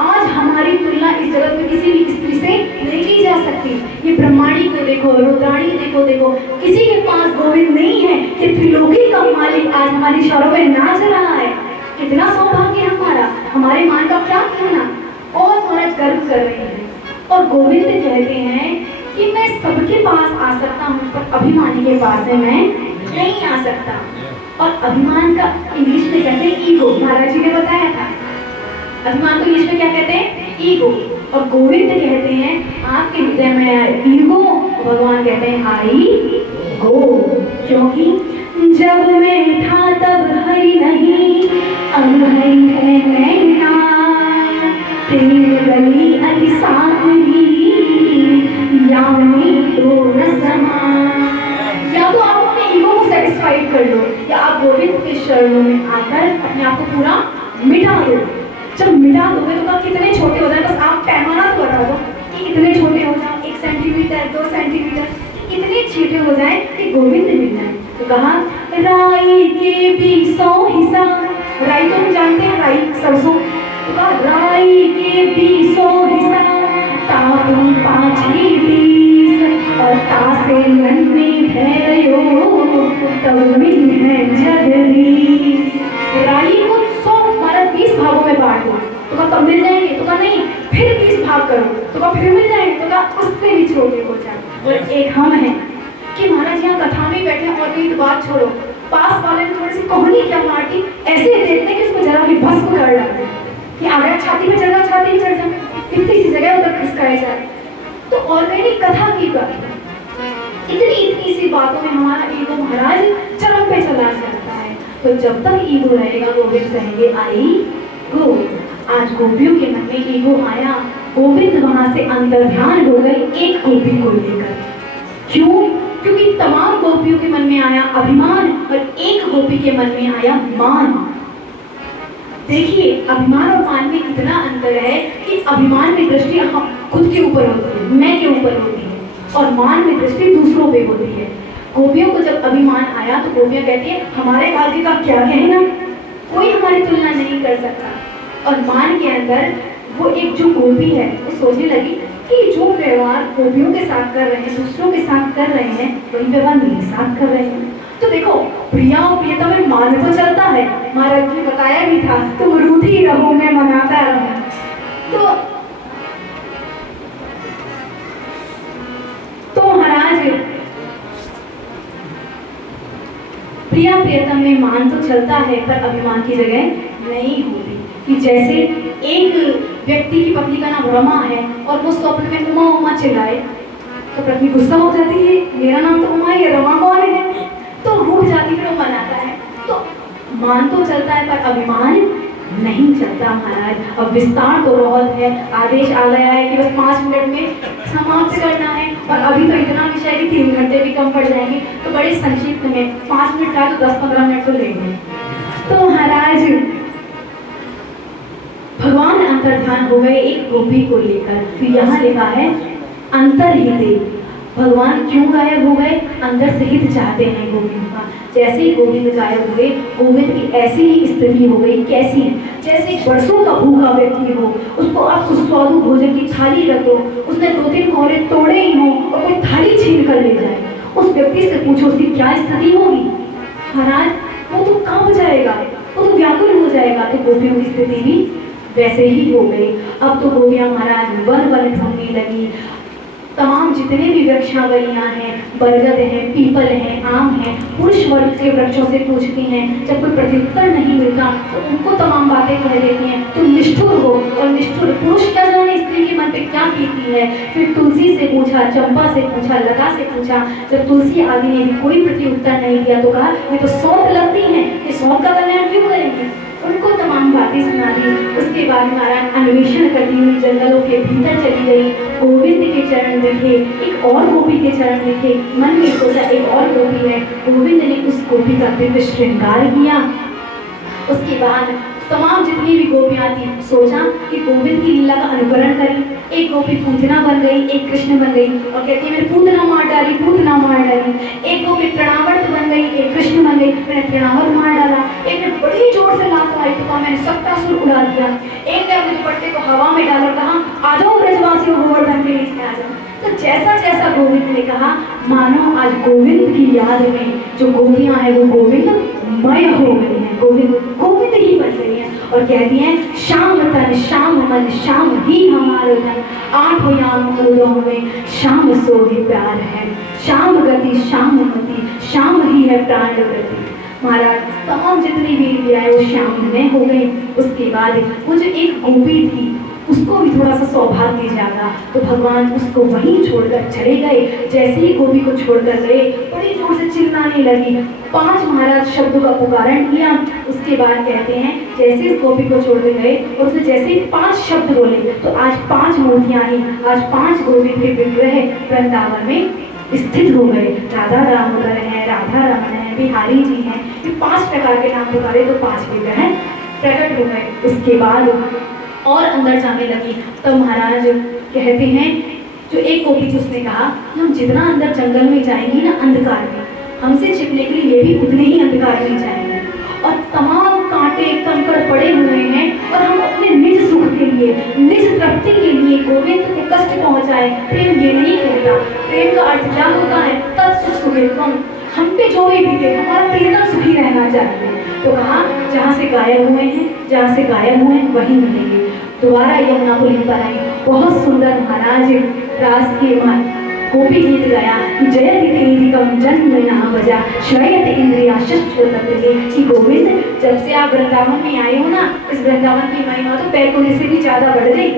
आज हमारी तुलना इस जगत में किसी भी स्त्री से नहीं की जा सकती। ये ब्रह्माणी को देखो, रुद्राणी देखो, किसी के पास गोविंद नहीं है कि त्रिलोकी का मालिक आज हमारी शौर्य में नाच रहा है। कितना सौभाग्य है हमारा, हमारे मान का क्या कहना। और महाराज गर्व कर रहे हैं और गोविंद कहते हैं कि मैं सबके पास आ सकता हूँ पर अभिमानी के पास है मैं नहीं आ सकता। और अभिमान का इंग्लिश में कहते हैं ईगो, महाराज जी ने बताया था। अभिमान को इंग्लिश में क्या कहते हैं? ईगो। और गोविंद कहते हैं आपके हृदय में है ईगो, भगवान कहते हैं आई गो। क्योंकि जब मैं था तब हरि नहीं, अब हरि है नैना, प्रेम गली अति सागरी, या तो आप अपने ईगो को सेटिस्फाइड कर लो या आप गोविंद के शरणों में आकर अपने आप को पूरा मिटा दो। जब मिटा दोगे तो कितने छोटे हो जाए, बस आप पैमाना तो बता दो कि इतने छोटे हो जाओ, 1 सेंटीमीटर 2 सेंटीमीटर, इतने छोटे हो जाए कि गोविंद मिल जाए। तो कहा राई के भी 100 हिस्सा, राई तो हम जानते हैं, राई सरसों, तो कहा राई के भी 100 हिस्सा, तापी पाछी 20 और तासे नन्हे भैरयो तब मिल है जगरी। राई को 100 हमारा 20 भागों में बांट दो तो कहा तब मिल जाएंगे, तो कहा नहीं फिर 20 भाग करो, तो कहा फिर मिल जाएंगे, तो कहा उससे भी छोटे हो जाए। और एक हम हैं कि महाराज यहाँ कथा में बैठे और कोई बात छोड़ो, पास वाले ने थोड़ी सी कोहनी क्या मारती, ऐसे देखते कि उसको जरा भी भस्म कर डालते कि आ गया छाती पे चढ़ जा, छाती पे चढ़ जा, इतनी सी जगह उधर खिसकाए जाए। तो और कहीं कथा की बात, इतनी सी बातों में हमारा ईगो महाराज चरम पे चला जाता है। तो जब तक ईगो रहेगा गोविंद कहेंगे आई गो। आज गोपियों के मन में ईगो आया, गोविंद वहां से अंतर्ध्यान हो गए एक गोपी को लेकर। क्यों? क्योंकि तमाम गोपियों के मन में आया अभिमान और एक गोपी के मन में आया मान। देखिए अभिमान और मान में कितना अंतर है कि अभिमान में दृष्टि खुद के ऊपर होती है, मैं के ऊपर होती है, और मान में दृष्टि दूसरों पे होती है। गोपियों को जब अभिमान आया तो गोपियां कहती है हमारे भाग्य का क्या कहना, कोई हमारी तुलना नहीं कर सकता। और मान के अंदर वो एक जो गोपी है वो सोचने लगी कि जो व्यवहार गोपियों के साथ कर रहे हैं, दूसरों के साथ कर रहे हैं, वही व्यवहार मेरे साथ कर रहे हैं। तो देखो प्रिया और प्रियता में मान तो चलता है, महाराज ने बताया भी था, तुम रूठी रहो मैं मनाता रहूं। तो महाराज प्रिया प्रियतम में मान तो चलता है पर अभिमान की जगह नहीं होती। कि जैसे एक व्यक्ति की पत्नी का नाम रमा है और वो स्वप्न में उमा उमा चिल्लाए तो पत्नी गुस्सा हो जाती है, मेरा नाम तो उमा है, ये रमा कौन है, तो रूठ जाती, फिर वो मनाता है। तो मान तो चलता है पर अभिमान नहीं चलता महाराज। अब विस्तार तो बहुत है, आदेश आ गया है कि बस 5 मिनट में समाप्त करना है और अभी तो इतना विषय कि 3 घंटे भी कम पड़ जाएंगे, तो बड़े संक्षिप्त में 5 मिनट का तो 10-15 मिनट तो लेंगे। तो महाराज भगवान अंतर्ध्यान हो गए एक गोपी को लेकर। फिर यहाँ लिखा है अंतर्हित, भगवान क्यों गायब हो गए, अंदर से हित चाहते हैं गोविंद का। जैसे ही गोविंद गायब हुए, गोविंद की ऐसी ही स्थिति हो गई, कैसी है जैसे बरसों का भूखा व्यक्ति हो, उसको आप सुस्वादु भोजन की थाली रख दो, उसने 2-3 कोहरे तोड़े ही हो और कोई थाली छीन कर ले जाए, उस व्यक्ति से पूछो उसकी क्या स्थिति होगी महाराज, वो तो कांप जाएगा, वो तो व्याकुल हो जाएगा। तो गोपियों की स्थिति भी वैसे ही हो गई। अब तो गोपियां महाराज वन वन ढूंढने लगी, तमाम जितने भी वृक्षावलियाँ हैं, बरगद हैं, पीपल हैं, आम हैं, पुरुष वर्ग के वृक्षों से पूछती हैं। जब कोई प्रत्युत्तर नहीं मिलता तो उनको तमाम बातें कह देती हैं, तुम निष्ठुर हो। और निष्ठुर पुरुष क्या जाने स्त्री के मन पे क्या बीती है। फिर तुलसी से पूछा, चंपा से पूछा, लता से पूछा। जब तुलसी आदि ने भी कोई प्रत्युत्तर नहीं दिया तो कहा ये तो सौंप लगती हैं, ये सौंप का कल्याण क्यों करेंगे। उनको तमाम बातें सुना दी। उसके बाद नारायण अन्वेषण करती हुई जंगलों के भीतर चली गई। गोविंद के चरण देखे, एक और गोपी के चरण देखे। मन में सोचा एक और गोपी है। गोविंद ने उस गोपी का दिव्य श्रृंगार किया। उसके बाद तमाम जितनी भी गोपियाँ थी सोचा कि गोविंद की लीला का अनुकरण करें। एक गोपी पूतना बन गई, एक कृष्ण बन गई और कहती है मैंने पूतना मार डाली, पूतना मार डाली। एक गोपी तृणावर्त बन गई, एक कृष्ण बन गई, मैंने तृणावर्त मार डाला। एक ने बड़ी जोर से लात मारी तो कहा मैंने सप्तासुर उड़ा दिया। एक ने अपने दुपट्टे को हवा में डाला और कहा आ जाओ ब्रजवासियों, गोवर्धन के नीचे आ जाओ। तो जैसा जैसा गोविंद ने कहा मानो आज गोविंद की याद में जो गोपियाँ हैं वो गोविंदमय हो गई हैं, गोविंद ही बन गई हैं। और कहती हैं श्याम तन श्याम मन श्याम ही हमारे धन, आठों याम करोड़ों में श्याम सो ही प्यार है। श्याम गति श्याम मति श्याम ही है प्राण गति। महाराज तमाम जितनी भी क्रियाएं वो श्याममय हो गई। उसके बाद वो जो एक गोपी थी उसको भी थोड़ा सा सौभाग्य जागा तो भगवान उसको वहीं छोड़कर चले गए। जैसे ही गोपी को छोड़कर गए बड़ी जोर से चिल्लाने लगी। 5 महाराज शब्दों का पुकारण किया। उसके बाद कहते हैं जैसे इस गोपी को छोड़ गए और उसने जैसे ही 5 शब्द बोले तो आज 5 मूर्तियां ही, आज 5 गोविंद के विग्रह वृंदावन में स्थित हो गए। राधा दामोदर है, राधा रमन है, बिहारी जी हैं। ये 5 प्रकार के नाम पुकारे तो 5 विग्रह प्रकट हो गए। उसके बाद और अंदर जाने लगी तब महाराज कहते हैं जो एक गोपी थी उसने कहा हम जितना अंदर जंगल में जाएंगे ना अंधकार में, हमसे छिपने के लिए ये भी उतने ही अंधकार में जाएंगे। और तमाम कांटे कंकड़ पड़े हुए हैं और हम अपने निज सुख के लिए, निज तृप्ति के लिए गोविंद को कष्ट पहुंचाए। प्रेम ये नहीं कहता। प्रेम का अर्थ क्या होता है? तत्सुख सुखम। हम पे जो भी बीते हमारा प्रियतम सुखी रहना चाहिए। तो कहा जहाँ से गायब हुए हैं, जहाँ से गायब हुए हैं वहीं मिलेंगे। दोबारा यमुना पुली पर आई। बहुत सुंदर महाराज रास के गोपी गीत गाया कि जयति तेजिकम जन्म नाम बजा श्रयत इंद्रिया शस्त्र तत्वे। कि गोविंद जब से आप वृंदावन में आए हो ना, इस वृंदावन की महिमा तो बैकुंठ से भी ज्यादा बढ़ गई।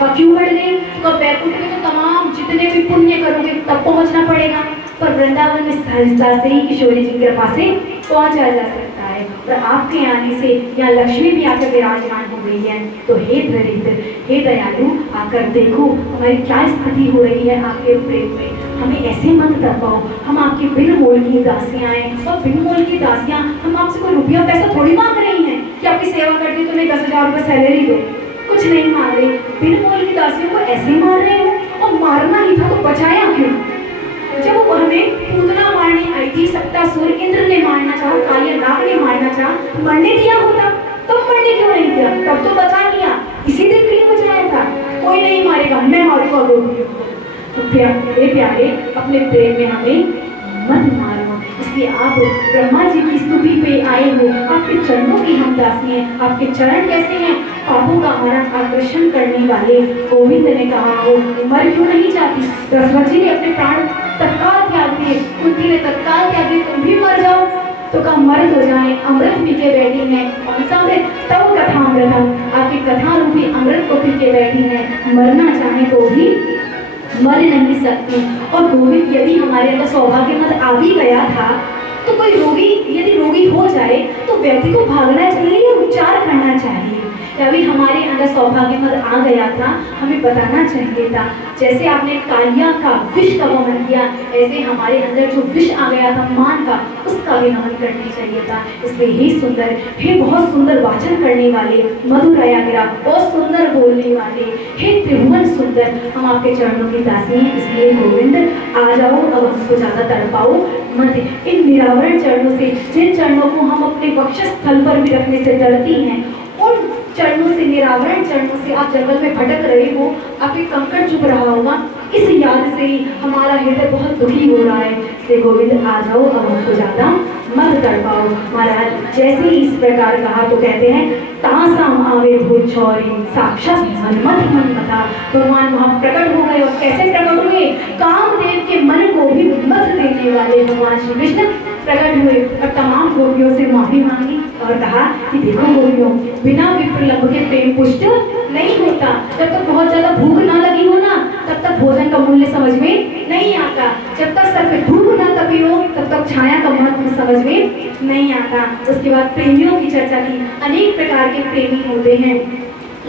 और क्यों बढ़ गई? तो बैकुंठ में तो तमाम जितने भी पुण्य करोगे तब पहुंचना पड़ेगा, पर वृंदावन में सहजता से ही किशोरी जी की कृपा से पहुंचा जा सकता है। और आपके आने से यहाँ लक्ष्मी भी आकर विराजमान हो गई है। तो हे दरिद्र, हे दयालु, आकर देखो हमारी क्या स्थिति हो रही है आपके प्रेम में। हमें ऐसे मत कर पाओ, हम आपकी बिन मोल की दासियाँ हैं। और बिन मोल की दासियाँ, हम आपसे कोई रुपया पैसा थोड़ी मांग रही हैं कि आपकी सेवा करके तुम्हें 10,000 रुपये सैलरी दो, कुछ नहीं मांग रही। बिन मोल की दासियों को ऐसे मार रहे हो, और मारना ही था तो बचाया क्यों? जब वो हमें पूतना मारने आई थी, सप्तासुर इंद्र ने मारना चाहा, कालिया नाग ने मारना चाहा, मरने दिया होता तब मरने क्यों नहीं दिया? तब तो बचा लिया, इसी दिन के लिए बचाया था। कोई नहीं मारेगा, मैं मारूंगा गोपियों को। तो प्यारे प्यारे अपने प्रेम में हमें मत मारो। इसलिए आप ब्रह्मा जी की स्तुति पे आए हो, आपके चरणों की हम दासी हैं। आपके चरण कैसे हैं? पापों का हमारा आकर्षण करने वाले। गोविंद ने कहा हो मर क्यों नहीं जाती? दशरथ जी ने अपने प्राण तत्काल त्याग दिए, कुंती ने तत्काल त्याग दिए, तुम भी मर जाओ। तो कहा मर्द हो जाए, अमृत पी के बैठी हैं। कौन सा अमृत? तब कथा अमृत। आपकी कथा रूपी अमृत को पी के बैठी हैं। मरना चाहे तो भी मर नहीं सकती। और गोविंद यदि हमारे अंदर सौभाग्य मत आ भी गया था तो कोई रोगी यदि रोगी हो जाए तो व्यक्ति को भागना चाहिए या उपचार करना चाहिए। अभी हमारे अंदर सौभाग्य मत आ गया था, हमें बताना चाहिए था। जैसे आपने कालिया का विष का वमन किया, ऐसे हमारे अंदर जो विष आ गया था मान का, उसका भी नमन करना चाहिए था। इसलिए हे सुंदर, हे बहुत सुंदर वाचन करने वाले, मधुरयागिरा बहुत सुंदर बोलने वाले, हे त्रिभुवन सुंदर, हम आपके चरणों की दासी हैं। इसलिए गोविंद आ जाओ, अब हमको ज्यादा तड़पाओ मत। इन निरावरण चरणों से, जिन चरणों को हम अपने वक्षस्थल पर भी रखने से डरती हैं, उन चरणों से, निरावरण चरणों से आप जंगल में भटक रहे हो, आपके कंकड़ चुभ रहा होगा, इस याद से ही हमारा हृदय बहुत दुखी हो रहा है। इसलिए गोविंद आ जाओ, अब हमको ज्यादा मत तड़पाओ। महाराज जैसे ही इस प्रकार कहा तो कहते हैं तासाम आवे धूल छौरी साक्षात मनमथ मन कथा। भगवान वहां प्रकट हो गए और कैसे प्रकट हुए? कामदेव के मन को भी मत देने वाले भगवान श्री कृष्ण प्रकट हुए और तमाम गोपियों से माफी मांगी और कहा कि देखो गोपियों, बिना विप्रलंभ के प्रेम पुष्ट नहीं होता। जब तक बहुत ज्यादा भूख ना लगी हो ना, तब तक भोजन का मूल्य समझ में नहीं आता। जब तक सर पे धूप ना तपी हो, तब तक छाया का महत्व समझ में नहीं आता। उसके बाद प्रेमियों की चर्चा की। अनेक प्रकार के प्रेमी होते हैं,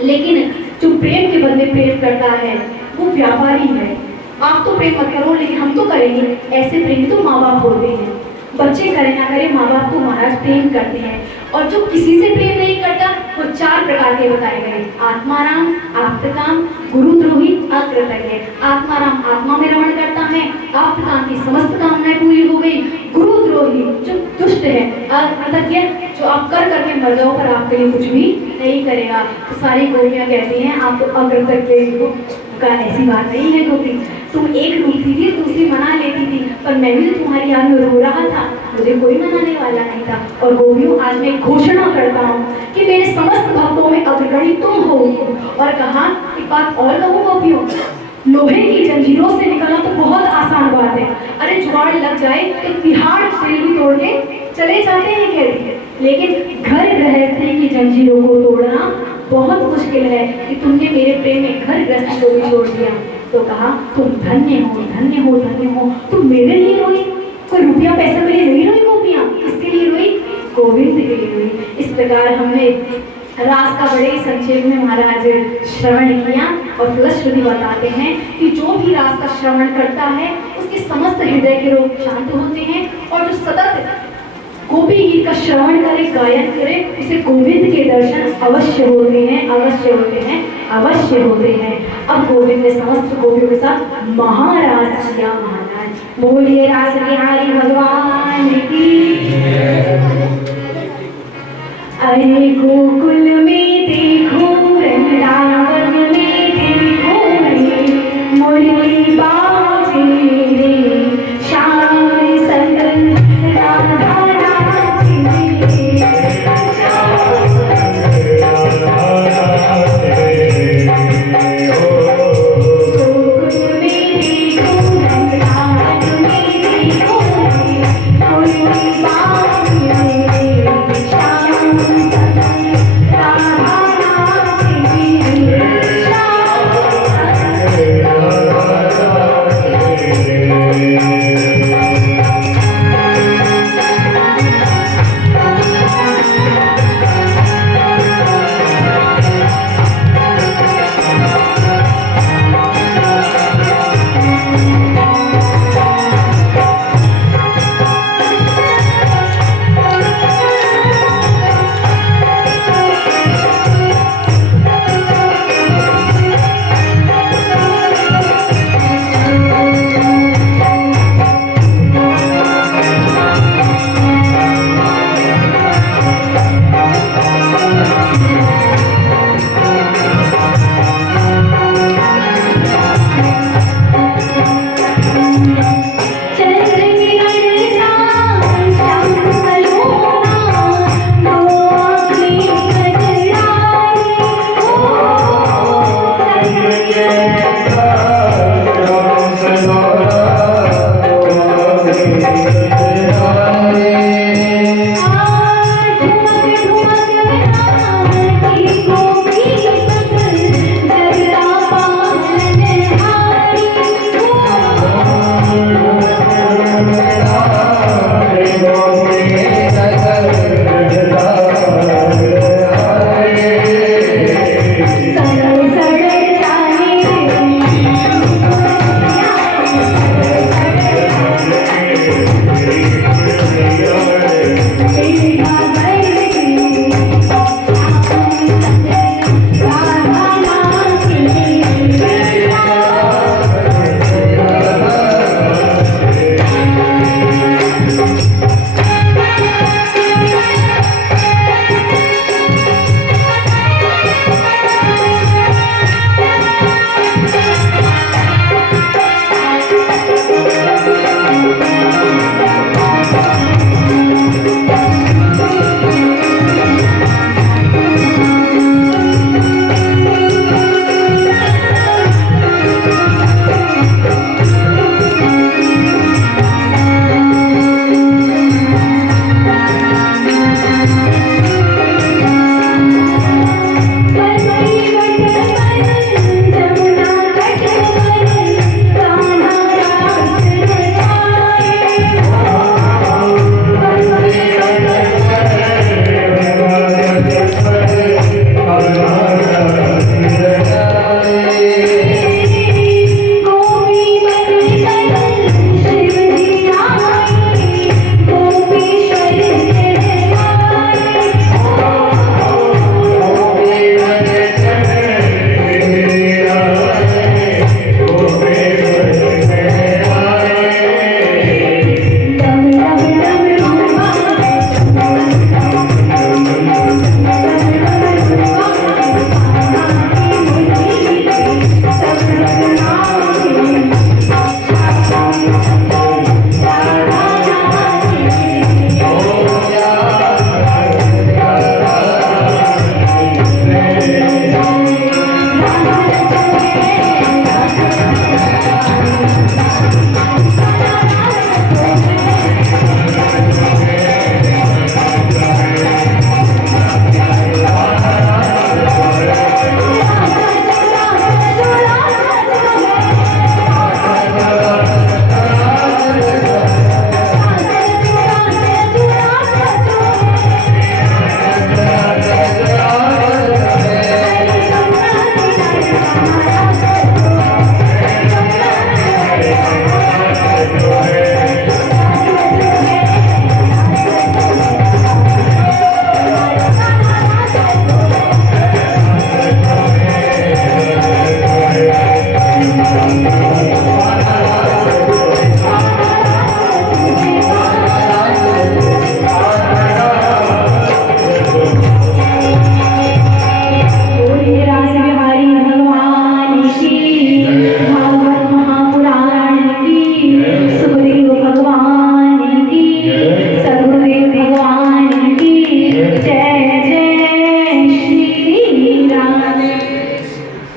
लेकिन जो प्रेम के बदले प्रेम करता है वो व्यापारी है। आप तो प्रेम मत करो, लेकिन हम तो करेंगे। ऐसे प्रेमी तो माँ बाप होते हैं। बच्चे करें ना करें, माँ बाप तो महाराज प्रेम करते हैं। और जो किसी से प्रेम नहीं करता वो 4 प्रकार के बताए गए। आत्माराम, आप्तकाम, गुरुद्रोही, अकृतज्ञ। आत्माराम आत्मा में रमण करता है, आप्तकाम की समस्त कामनाएं पूरी हो गई। गुरुद्रोही जो दुष्ट है, अकृतज्ञ जो आप कर करके मर जाओ पर आपके लिए कुछ भी नहीं करेगा। तो सारी गोपियां कहती हैं आप तो अकृतज्ञ हो। का ऐसी बात नहीं है गोपी, तुम एक रूठी थी, दूसरी मना लेती थी, पर मैं भी तो तुम्हारी याद में रो रहा था, मुझे कोई मनाने वाला नहीं था। और गोपियों, आज मैं घोषणा करता हूँ कि मेरे समस्त भक्तों में अग्रणी तुम हो। और कहा एक बात और कहूँ गोपियों, लोहे की जंजीरों से निकलना तो बहुत आसान बात है। अरे जुगाड़ लग जाए तो तिहाड़ जेल भी तोड़ के चले जाते हैं कैदी, लेकिन घर गृहस्थी की जंजीरों को तोड़ना बहुत मुश्किल है। कि तुमने मेरे प्रेम में घर गृहस्थी को भी छोड़ दिया। तो कहा तुम धन्य हो, धन्य हो, धन्य हो। तुम मेरे लिए रोई, कोई रुपया पैसा के लिए नहीं रोई गोपियां। किसके लिए रोई? गोविंद के लिए रोई। इस प्रकार हमने रास का बड़े संक्षेप में महाराज श्रवण किया और फलश्रुति बताते हैं कि जो भी रास का श्रवण करता है उसके समस्त हृदय के रोग शांत होते हैं। और जो सतत गोपी गीत का श्रवण करे, गायन करे, उसे गोविंद के दर्शन अवश्य होते हैं, अवश्य होते हैं, अवश्य होते हैं। अब गोविंद ने समस्त गोपियों के साथ महाराज किया। महाराज बोलिए रास बिहारी भगवान की। अरे गोकुल में देखो